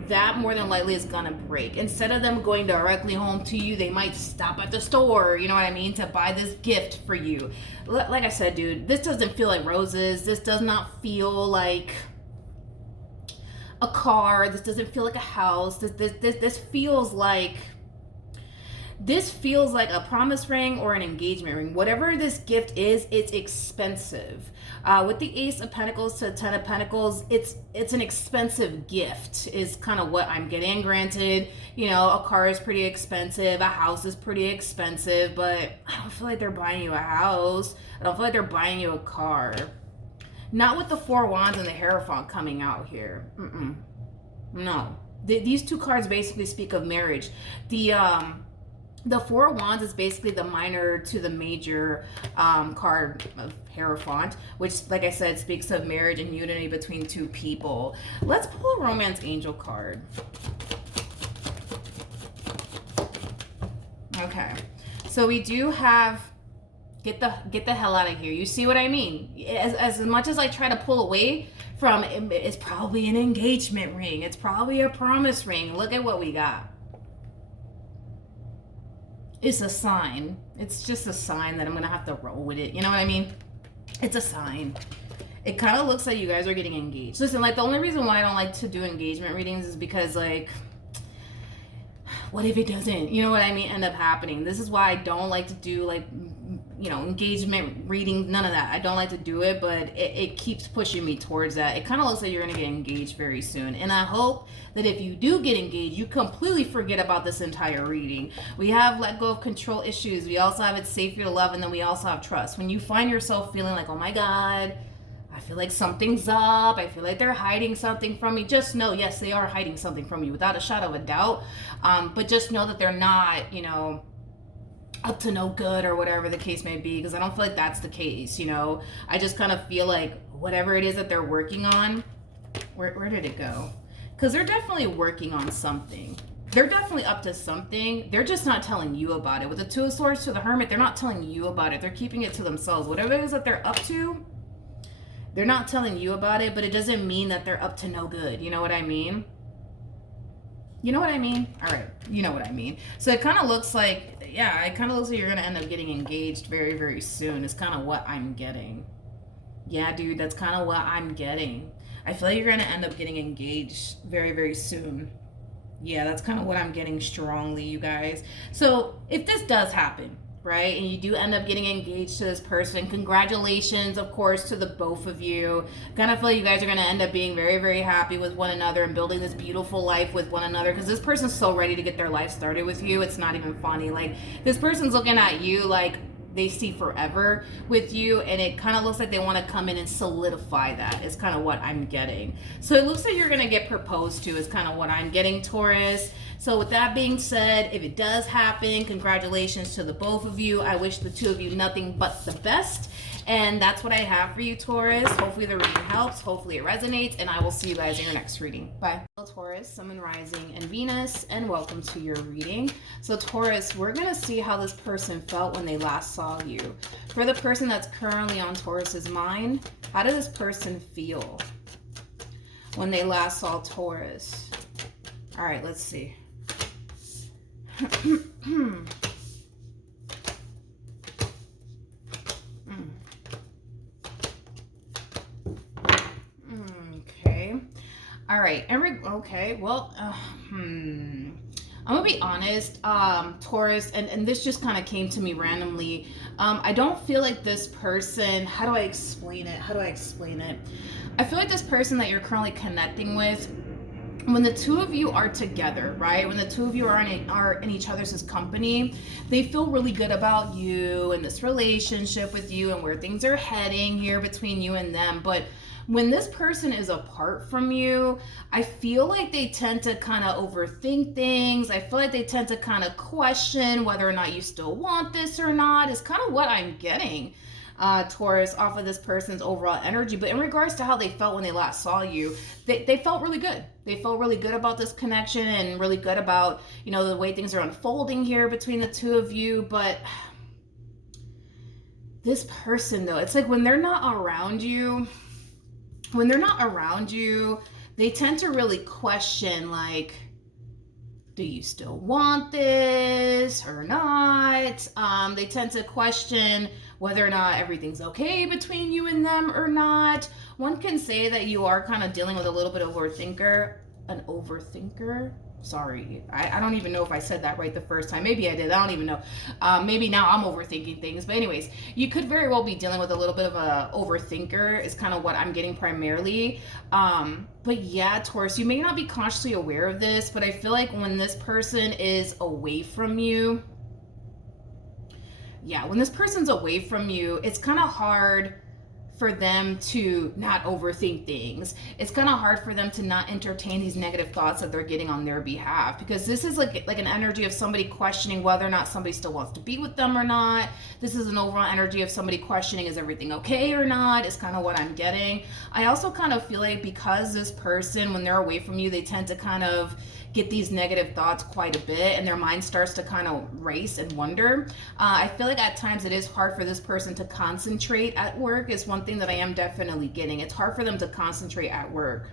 That more than likely is gonna break. Instead of them going directly home to you, they might stop at the store, you know what I mean, to buy this gift for you. Like I said, dude, this doesn't feel like roses. This does not feel like a car. This doesn't feel like a house. This feels like a promise ring or an engagement ring. Whatever this gift is, it's expensive. With the Ace of Pentacles to 10 of Pentacles, it's an expensive gift is kind of what I'm getting. Granted, you know, a car is pretty expensive, a house is pretty expensive, but I don't feel like they're buying you a house. I don't feel like they're buying you a car. Not with the Four Wands and the Hierophant coming out here. No. These two cards basically speak of marriage. The Four of Wands is basically the minor to the major card of Hierophant, which, like I said, speaks of marriage and unity between two people. Let's pull a Romance Angel card. Okay, so we do have get the hell out of here. You see what I mean? As much as I try to pull away from it, it's probably an engagement ring. It's probably a promise ring. Look at what we got. It's a sign. It's just a sign that I'm gonna have to roll with it. You know what I mean? It's a sign. It kind of looks like you guys are getting engaged. Listen, like the only reason why I don't like to do engagement readings is because, like, what if it doesn't, you know what I mean, end up happening? This is why I don't like to do, like, you know, engagement reading, none of that. I don't like to do it, but it keeps pushing me towards that. It kind of looks like you're going to get engaged very soon. And I hope that if you do get engaged, you completely forget about this entire reading. We have let go of control issues. We also have it's safe to love, and then we also have trust. When you find yourself feeling like, oh my God, I feel like something's up, I feel like they're hiding something from me, just know, yes, they are hiding something from you without a shadow of a doubt. But just know that they're not, you know, up to no good or whatever the case may be, because I don't feel like that's the case, you know. I just kind of feel like whatever it is that they're working on, where did it go? Because they're definitely working on something. They're definitely up to something. They're just not telling you about it. With the Two of Swords to the Hermit, they're not telling you about it. They're keeping it to themselves. Whatever it is that they're up to, they're not telling you about it, but it doesn't mean that they're up to no good. You know what I mean? You know what I mean? All right, you know what I mean. So it kind of looks like, yeah, it kind of looks like you're going to end up getting engaged very, very soon. It's kind of what I'm getting. Yeah, dude, that's kind of what I'm getting. I feel like you're going to end up getting engaged very, very soon. Yeah, that's kind of what I'm getting strongly, you guys. So if this does happen, right, and you do end up getting engaged to this person, congratulations, of course, to the both of you. Kind of feel like you guys are going to end up being very, very happy with one another and building this beautiful life with one another, because this person's so ready to get their life started with you. It's not even funny. Like, this person's looking at you like they see forever with you, and it kind of looks like they want to come in and solidify that is kind of what I'm getting. So it looks like you're going to get proposed to is kind of what I'm getting, Taurus. So with that being said, if it does happen, congratulations to the both of you. I wish the two of you nothing but the best. And that's what I have for you, Taurus. Hopefully the reading helps. Hopefully it resonates. And I will see you guys in your next reading. Bye. Taurus, Sun and Rising and Venus, and welcome to your reading. So Taurus, we're going to see how this person felt when they last saw you. For the person that's currently on Taurus's mind, how did this person feel when they last saw Taurus? All right, let's see. Okay. All right. Okay. Well, I'm gonna be honest, Taurus, and this just kind of came to me randomly. I don't feel like this person. How do I explain it? I feel like this person that you're currently connecting with, when the two of you are together, right? When the two of you are in each other's company, they feel really good about you and this relationship with you and where things are heading here between you and them. But when this person is apart from you, I feel like they tend to kind of overthink things. I feel like they tend to kind of question whether or not you still want this or not. Is kind of what I'm getting, Taurus, off of this person's overall energy. But in regards to how they felt when they last saw you, they felt really good. They felt really good about this connection and really good about, you know, the way things are unfolding here between the two of you. But this person, though, it's like when they're not around you, they tend to really question, like, do you still want this or not? They tend to question whether or not everything's okay between you and them or not. One can say that you are kind of dealing with a little bit of an overthinker. Sorry, I don't even know if I said that right the first time. Maybe I did. I don't even know. Maybe now I'm overthinking things. But anyways, you could very well be dealing with a little bit of a overthinker is kind of what I'm getting primarily. But yeah, Taurus, you may not be consciously aware of this, but I feel like when this person is away from you, when this person's away from you, it's kind of hard for them to not overthink things. It's kind of hard for them to not entertain these negative thoughts that they're getting on their behalf, because this is like an energy of somebody questioning whether or not somebody still wants to be with them or not. This is an overall energy of somebody questioning, is everything okay or not, is kind of what I'm getting. I also kind of feel like because this person, when they're away from you, they tend to kind of get these negative thoughts quite a bit, and their mind starts to kind of race and wonder. I feel like at times it is hard for this person to concentrate at work, is one thing that I am definitely getting. It's hard for them to concentrate at work.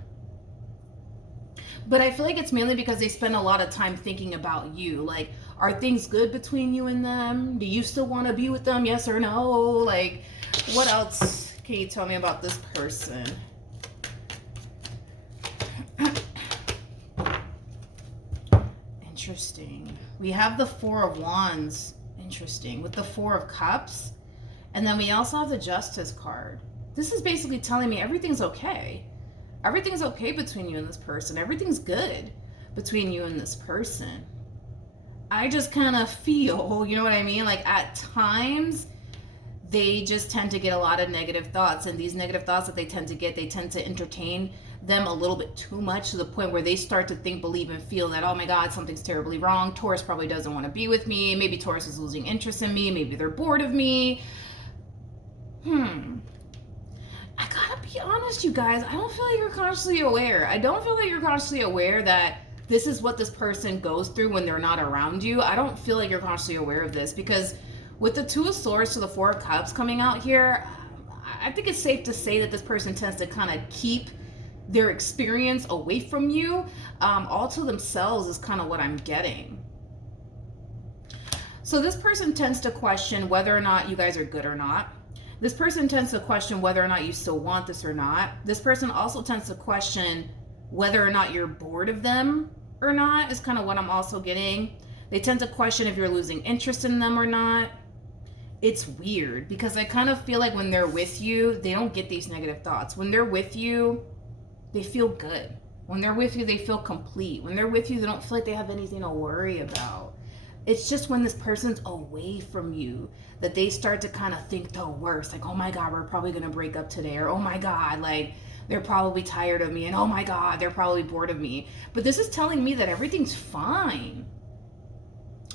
But I feel like it's mainly because they spend a lot of time thinking about you. Like, are things good between you and them? Do you still want to be with them? Yes or no? Like, what else can you tell me about this person? Interesting. We have the Four of Wands. Interesting. With the Four of Cups. And then we also have the Justice card. This is basically telling me everything's okay. Everything's okay between you and this person. Everything's good between you and this person. I just kind of feel, you know what I mean? Like at times, they just tend to get a lot of negative thoughts. And these negative thoughts that they tend to entertain them a little bit too much, to the point where they start to think, believe, and feel that, oh my God, something's terribly wrong. Taurus probably doesn't want to be with me. Maybe Taurus is losing interest in me. Maybe they're bored of me. I gotta be honest, you guys. I don't feel like you're consciously aware. I don't feel like you're consciously aware that this is what this person goes through when they're not around you. I don't feel like you're consciously aware of this, because with the Two of Swords to the Four of Cups coming out here, I think it's safe to say that this person tends to kind of keep their experience away from you, all to themselves is kind of what I'm getting. So this person tends to question whether or not you guys are good or not. This person tends to question whether or not you still want this or not. This person also tends to question whether or not you're bored of them or not, is kind of what I'm also getting. They tend to question if you're losing interest in them or not. It's weird because I kind of feel like when they're with you, they don't get these negative thoughts. When they're with you, they feel good. When they're with you, they feel complete. When they're with you, they don't feel like they have anything to worry about. It's just when this person's away from you that they start to kind of think the worst. Like, oh my God, we're probably going to break up today. Or, oh my God, like, they're probably tired of me. And oh my God, they're probably bored of me. But this is telling me that everything's fine.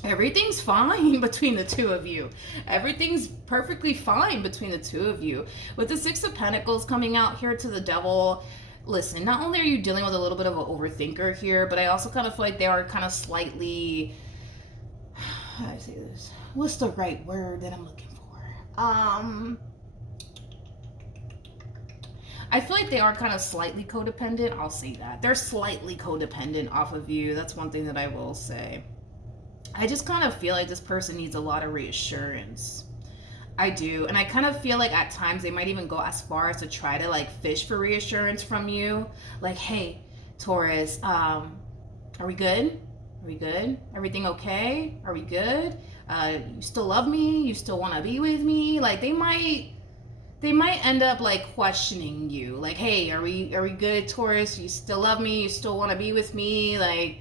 Everything's fine between the two of you. Everything's perfectly fine between the two of you. With the Six of Pentacles coming out here to the Devil, listen, not only are you dealing with a little bit of an overthinker here, but I also kind of feel like they are kind of slightly... How do I say this? What's the right word that I'm looking for? I feel like they are kind of slightly codependent. I'll say that. They're slightly codependent off of you. That's one thing that I will say. I just kind of feel like this person needs a lot of reassurance. I do. And I kind of feel like at times they might even go as far as to try to like fish for reassurance from you. Like, hey, Taurus, are we good? Are we good? Everything okay? Are we good? You still love me? You still want to be with me? Like they might end up like questioning you. Like, hey, are we good, Taurus? You still love me? You still want to be with me? Like,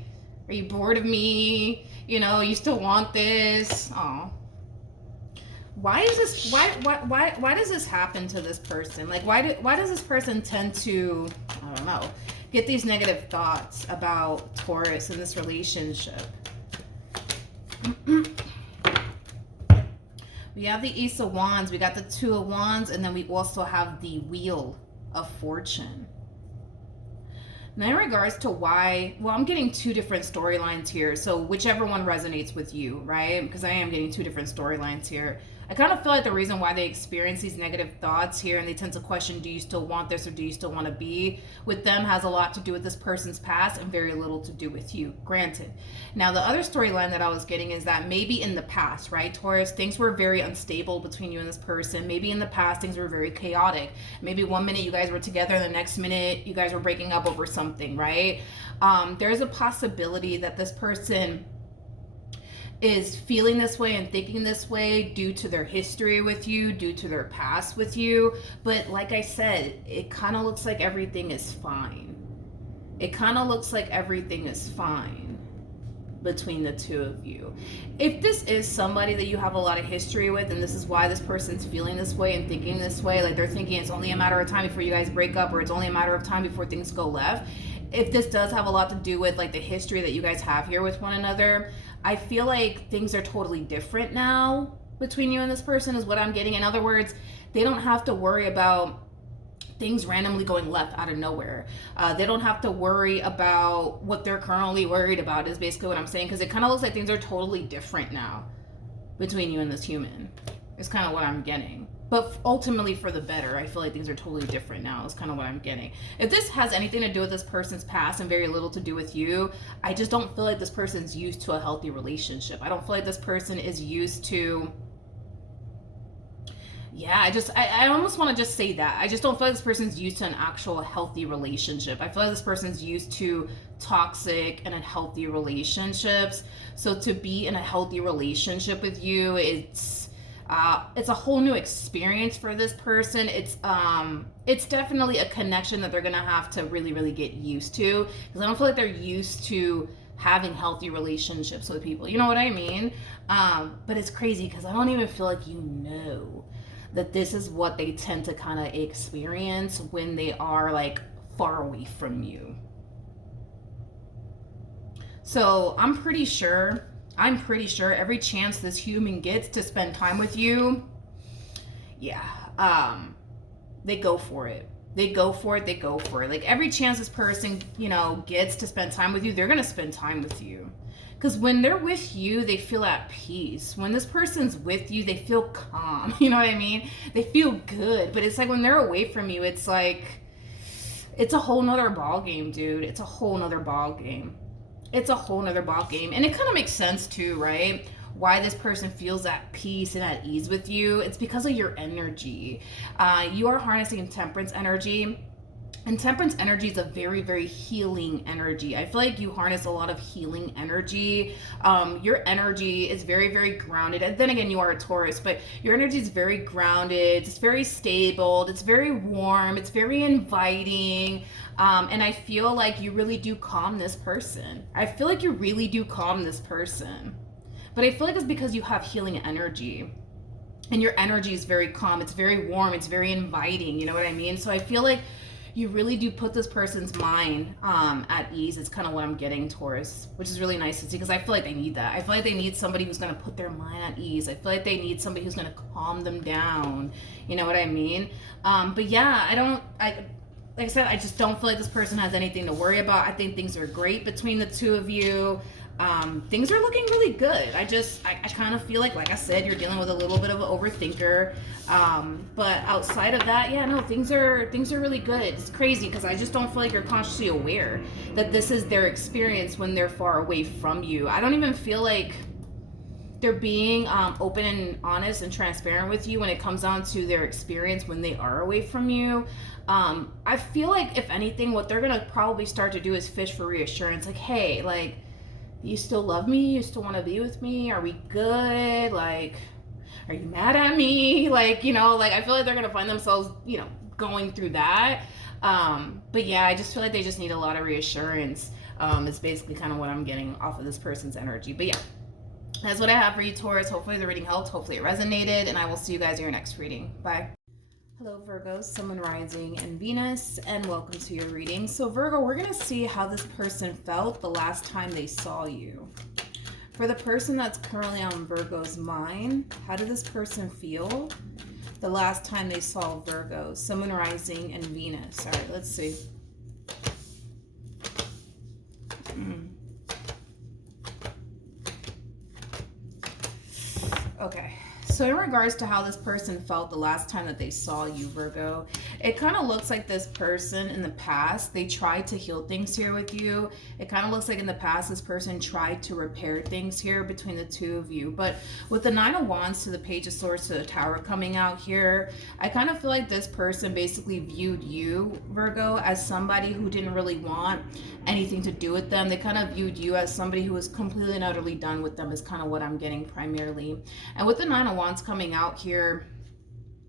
are you bored of me? You know, you still want this? Oh. Why is this why does this happen to this person? Like why does this person tend to, I don't know, get these negative thoughts about Taurus in this relationship? We have the Ace of Wands, we got the Two of Wands, and then we also have the Wheel of Fortune. Now in regards to why, well, I'm getting two different storylines here, so whichever one resonates with you, right? Because I am getting two different storylines here. I kind of feel like the reason why they experience these negative thoughts here and they tend to question, do you still want this or do you still want to be with them, has a lot to do with this person's past and very little to do with you, granted. Now, the other storyline that I was getting is that maybe in the past, right, Taurus, things were very unstable between you and this person. Maybe in the past, things were very chaotic. Maybe one minute you guys were together and the next minute you guys were breaking up over something, right? There's a possibility that this person is feeling this way and thinking this way due to their history with you, due to their past with you. But like I said, it kind of looks like everything is fine. It kind of looks like everything is fine between the two of you. If this is somebody that you have a lot of history with and this is why this person's feeling this way and thinking this way, like they're thinking it's only a matter of time before you guys break up or it's only a matter of time before things go left. If this does have a lot to do with like the history that you guys have here with one another, I feel like things are totally different now between you and this person is what I'm getting. In other words, they don't have to worry about things randomly going left out of nowhere. They don't have to worry about what they're currently worried about is basically what I'm saying, because it kind of looks like things are totally different now between you and this human. It's kind of what I'm getting. But ultimately for the better. I feel like things are totally different now is kind of what I'm getting. If this has anything to do with this person's past and very little to do with you, I just don't feel like this person's used to a healthy relationship. I don't feel like this person is used to... Yeah, I almost want to just say that. I just don't feel like this person's used to an actual healthy relationship. I feel like this person's used to toxic and unhealthy relationships. So to be in a healthy relationship with you, it's a whole new experience for this person. It's definitely a connection that they're gonna have to really, really get used to, because I don't feel like they're used to having healthy relationships with people. You know what I mean? But it's crazy because I don't even feel like you know that this is what they tend to kind of experience when they are like far away from you. So I'm pretty sure every chance this human gets to spend time with you, yeah, they go for it. They go for it. Like every chance this person, gets to spend time with you, they're going to spend time with you. Because when they're with you, they feel at peace. When this person's with you, they feel calm. You know what I mean? They feel good. But it's like when they're away from you, it's like it's a whole nother ball game, dude. It's a whole nother ball game. It's a whole nother ball game. And it kind of makes sense too, right? Why this person feels at peace and at ease with you. It's because of your energy. You are harnessing temperance energy. And temperance energy is a very, very healing energy. I feel like you harness a lot of healing energy. Your energy is very, very grounded. And then again, you are a Taurus, but your energy is very grounded. It's very stable. It's very warm. It's very inviting. And I feel like you really do calm this person. I feel like you really do calm this person. But I feel like it's because you have healing energy. And your energy is very calm. It's very warm. It's very inviting. You know what I mean? So I feel like you really do put this person's mind at ease. It's kind of what I'm getting, Taurus, which is really nice to see because I feel like they need that. I feel like they need somebody who's going to put their mind at ease. I feel like they need somebody who's going to calm them down. You know what I mean? But yeah, like I said, I just don't feel like this person has anything to worry about. I think things are great between the two of you. Things are looking really good. I kind of feel like I said, you're dealing with a little bit of an overthinker. But outside of that, yeah, no, things are really good. It's crazy because I just don't feel like you're consciously aware that this is their experience when they're far away from you. I don't even feel like they're being open and honest and transparent with you when it comes down to their experience when they are away from you. I feel like if anything, what they're gonna probably start to do is fish for reassurance. Like, hey, like, you still love me? You still want to be with me? Are we good? Like, are you mad at me? Like, you know, like I feel like they're gonna find themselves, you know, going through that. But yeah, I just feel like they just need a lot of reassurance. It's basically kind of what I'm getting off of this person's energy. But yeah, that's what I have for you, Taurus. Hopefully the reading helped. Hopefully it resonated, and I will see you guys in your next reading. Bye. Hello Virgo, Sun, Rising, and Venus, and welcome to your reading. So Virgo, we're going to see how this person felt the last time they saw you. For the person that's currently on Virgo's mind, how did this person feel the last time they saw Virgo, Sun, Rising, and Venus? All right, let's see. Okay. So in regards to how this person felt the last time that they saw you, Virgo, it kind of looks like this person in the past, they tried to heal things here with you. It kind of looks like in the past, this person tried to repair things here between the two of you. But with the Nine of Wands to the Page of Swords to the Tower coming out here, I kind of feel like this person basically viewed you, Virgo, as somebody who didn't really want anything to do with them. They kind of viewed you as somebody who was completely and utterly done with them is kind of what I'm getting primarily. And with the Nine of Wands coming out here,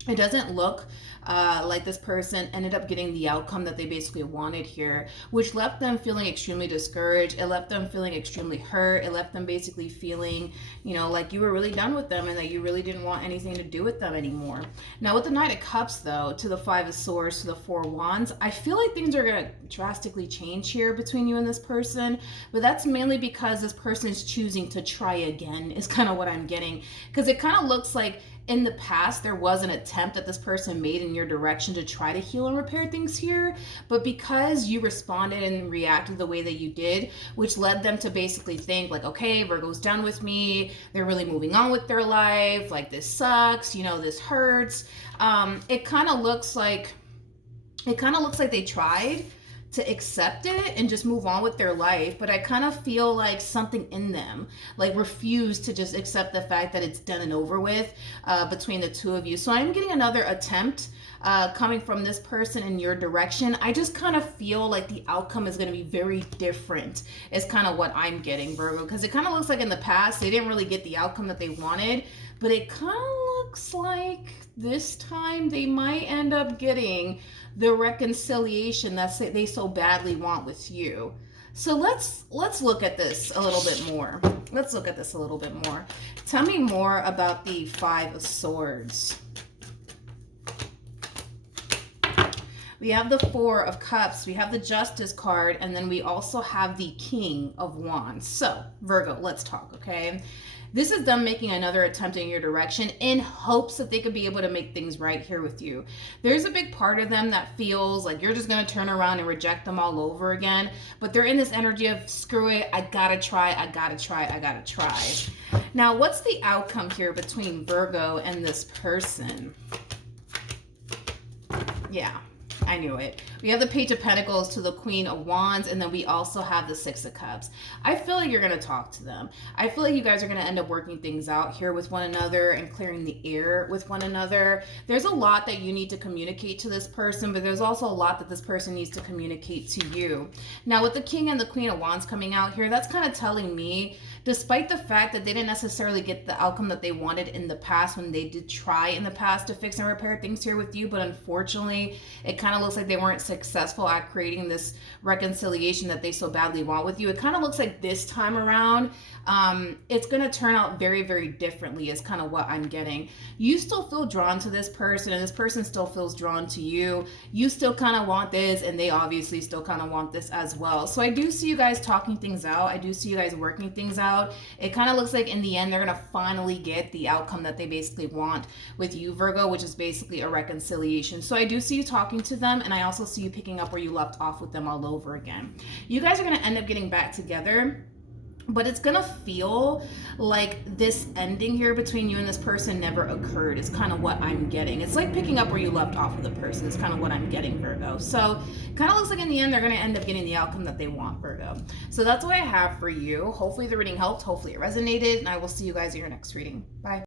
it doesn't look like this person ended up getting the outcome that they basically wanted here, which left them feeling extremely discouraged. It left them feeling extremely hurt. It left them basically feeling, you know, like you were really done with them and that you really didn't want anything to do with them anymore. Now with the Knight of Cups though, to the Five of Swords, to the Four of Wands, I feel like things are going to drastically change here between you and this person, but that's mainly because this person is choosing to try again is kind of what I'm getting, because it kind of looks like in the past, there was an attempt that this person made in your direction to try to heal and repair things here, but because you responded and reacted the way that you did, which led them to basically think like, okay, Virgo's done with me. They're really moving on with their life. Like, this sucks. You know, this hurts. It kind of looks like they tried to accept it and just move on with their life, but I kind of feel like something in them like refused to just accept the fact that it's done and over with between the two of you. So I'm getting another attempt coming from this person in your direction. I just kind of feel like the outcome is going to be very different is kind of what I'm getting, Virgo, because it kind of looks like in the past they didn't really get the outcome that they wanted, but it kind of looks like this time they might end up getting the reconciliation that they so badly want with you. So let's look at this a little bit more. Let's look at this a little bit more. Tell me more about the Five of Swords. We have the Four of Cups, we have the Justice card, and then we also have the King of Wands. So Virgo, let's talk, okay? This is them making another attempt in your direction in hopes that they could be able to make things right here with you. There's a big part of them that feels like you're just going to turn around and reject them all over again. But they're in this energy of, screw it, I gotta try, I gotta try, I gotta try. Now, what's the outcome here between Virgo and this person? Yeah. I knew it. We have the Page of Pentacles to the Queen of Wands, and then we also have the Six of Cups. I feel like you're going to talk to them. I feel like you guys are going to end up working things out here with one another and clearing the air with one another. There's a lot that you need to communicate to this person, but there's also a lot that this person needs to communicate to you. Now, with the King and the Queen of Wands coming out here, that's kind of telling me, despite the fact that they didn't necessarily get the outcome that they wanted in the past, when they did try in the past to fix and repair things here with you, but unfortunately, it kind of looks like they weren't successful at creating this reconciliation that they so badly want with you. It kind of looks like this time around, it's going to turn out very, very differently is kind of what I'm getting. You still feel drawn to this person, and this person still feels drawn to you. You still kind of want this, and they obviously still kind of want this as well. So I do see you guys talking things out. I do see you guys working things out. It kind of looks like in the end, they're going to finally get the outcome that they basically want with you, Virgo, which is basically a reconciliation. So I do see you talking to them, and I also see you picking up where you left off with them all over again. You guys are going to end up getting back together, but it's going to feel like this ending here between you and this person never occurred is kind of what I'm getting. It's like picking up where you left off with a person is kind of what I'm getting, Virgo. So kind of looks like in the end, they're going to end up getting the outcome that they want, Virgo. So that's what I have for you. Hopefully the reading helped. Hopefully it resonated, and I will see you guys in your next reading. Bye.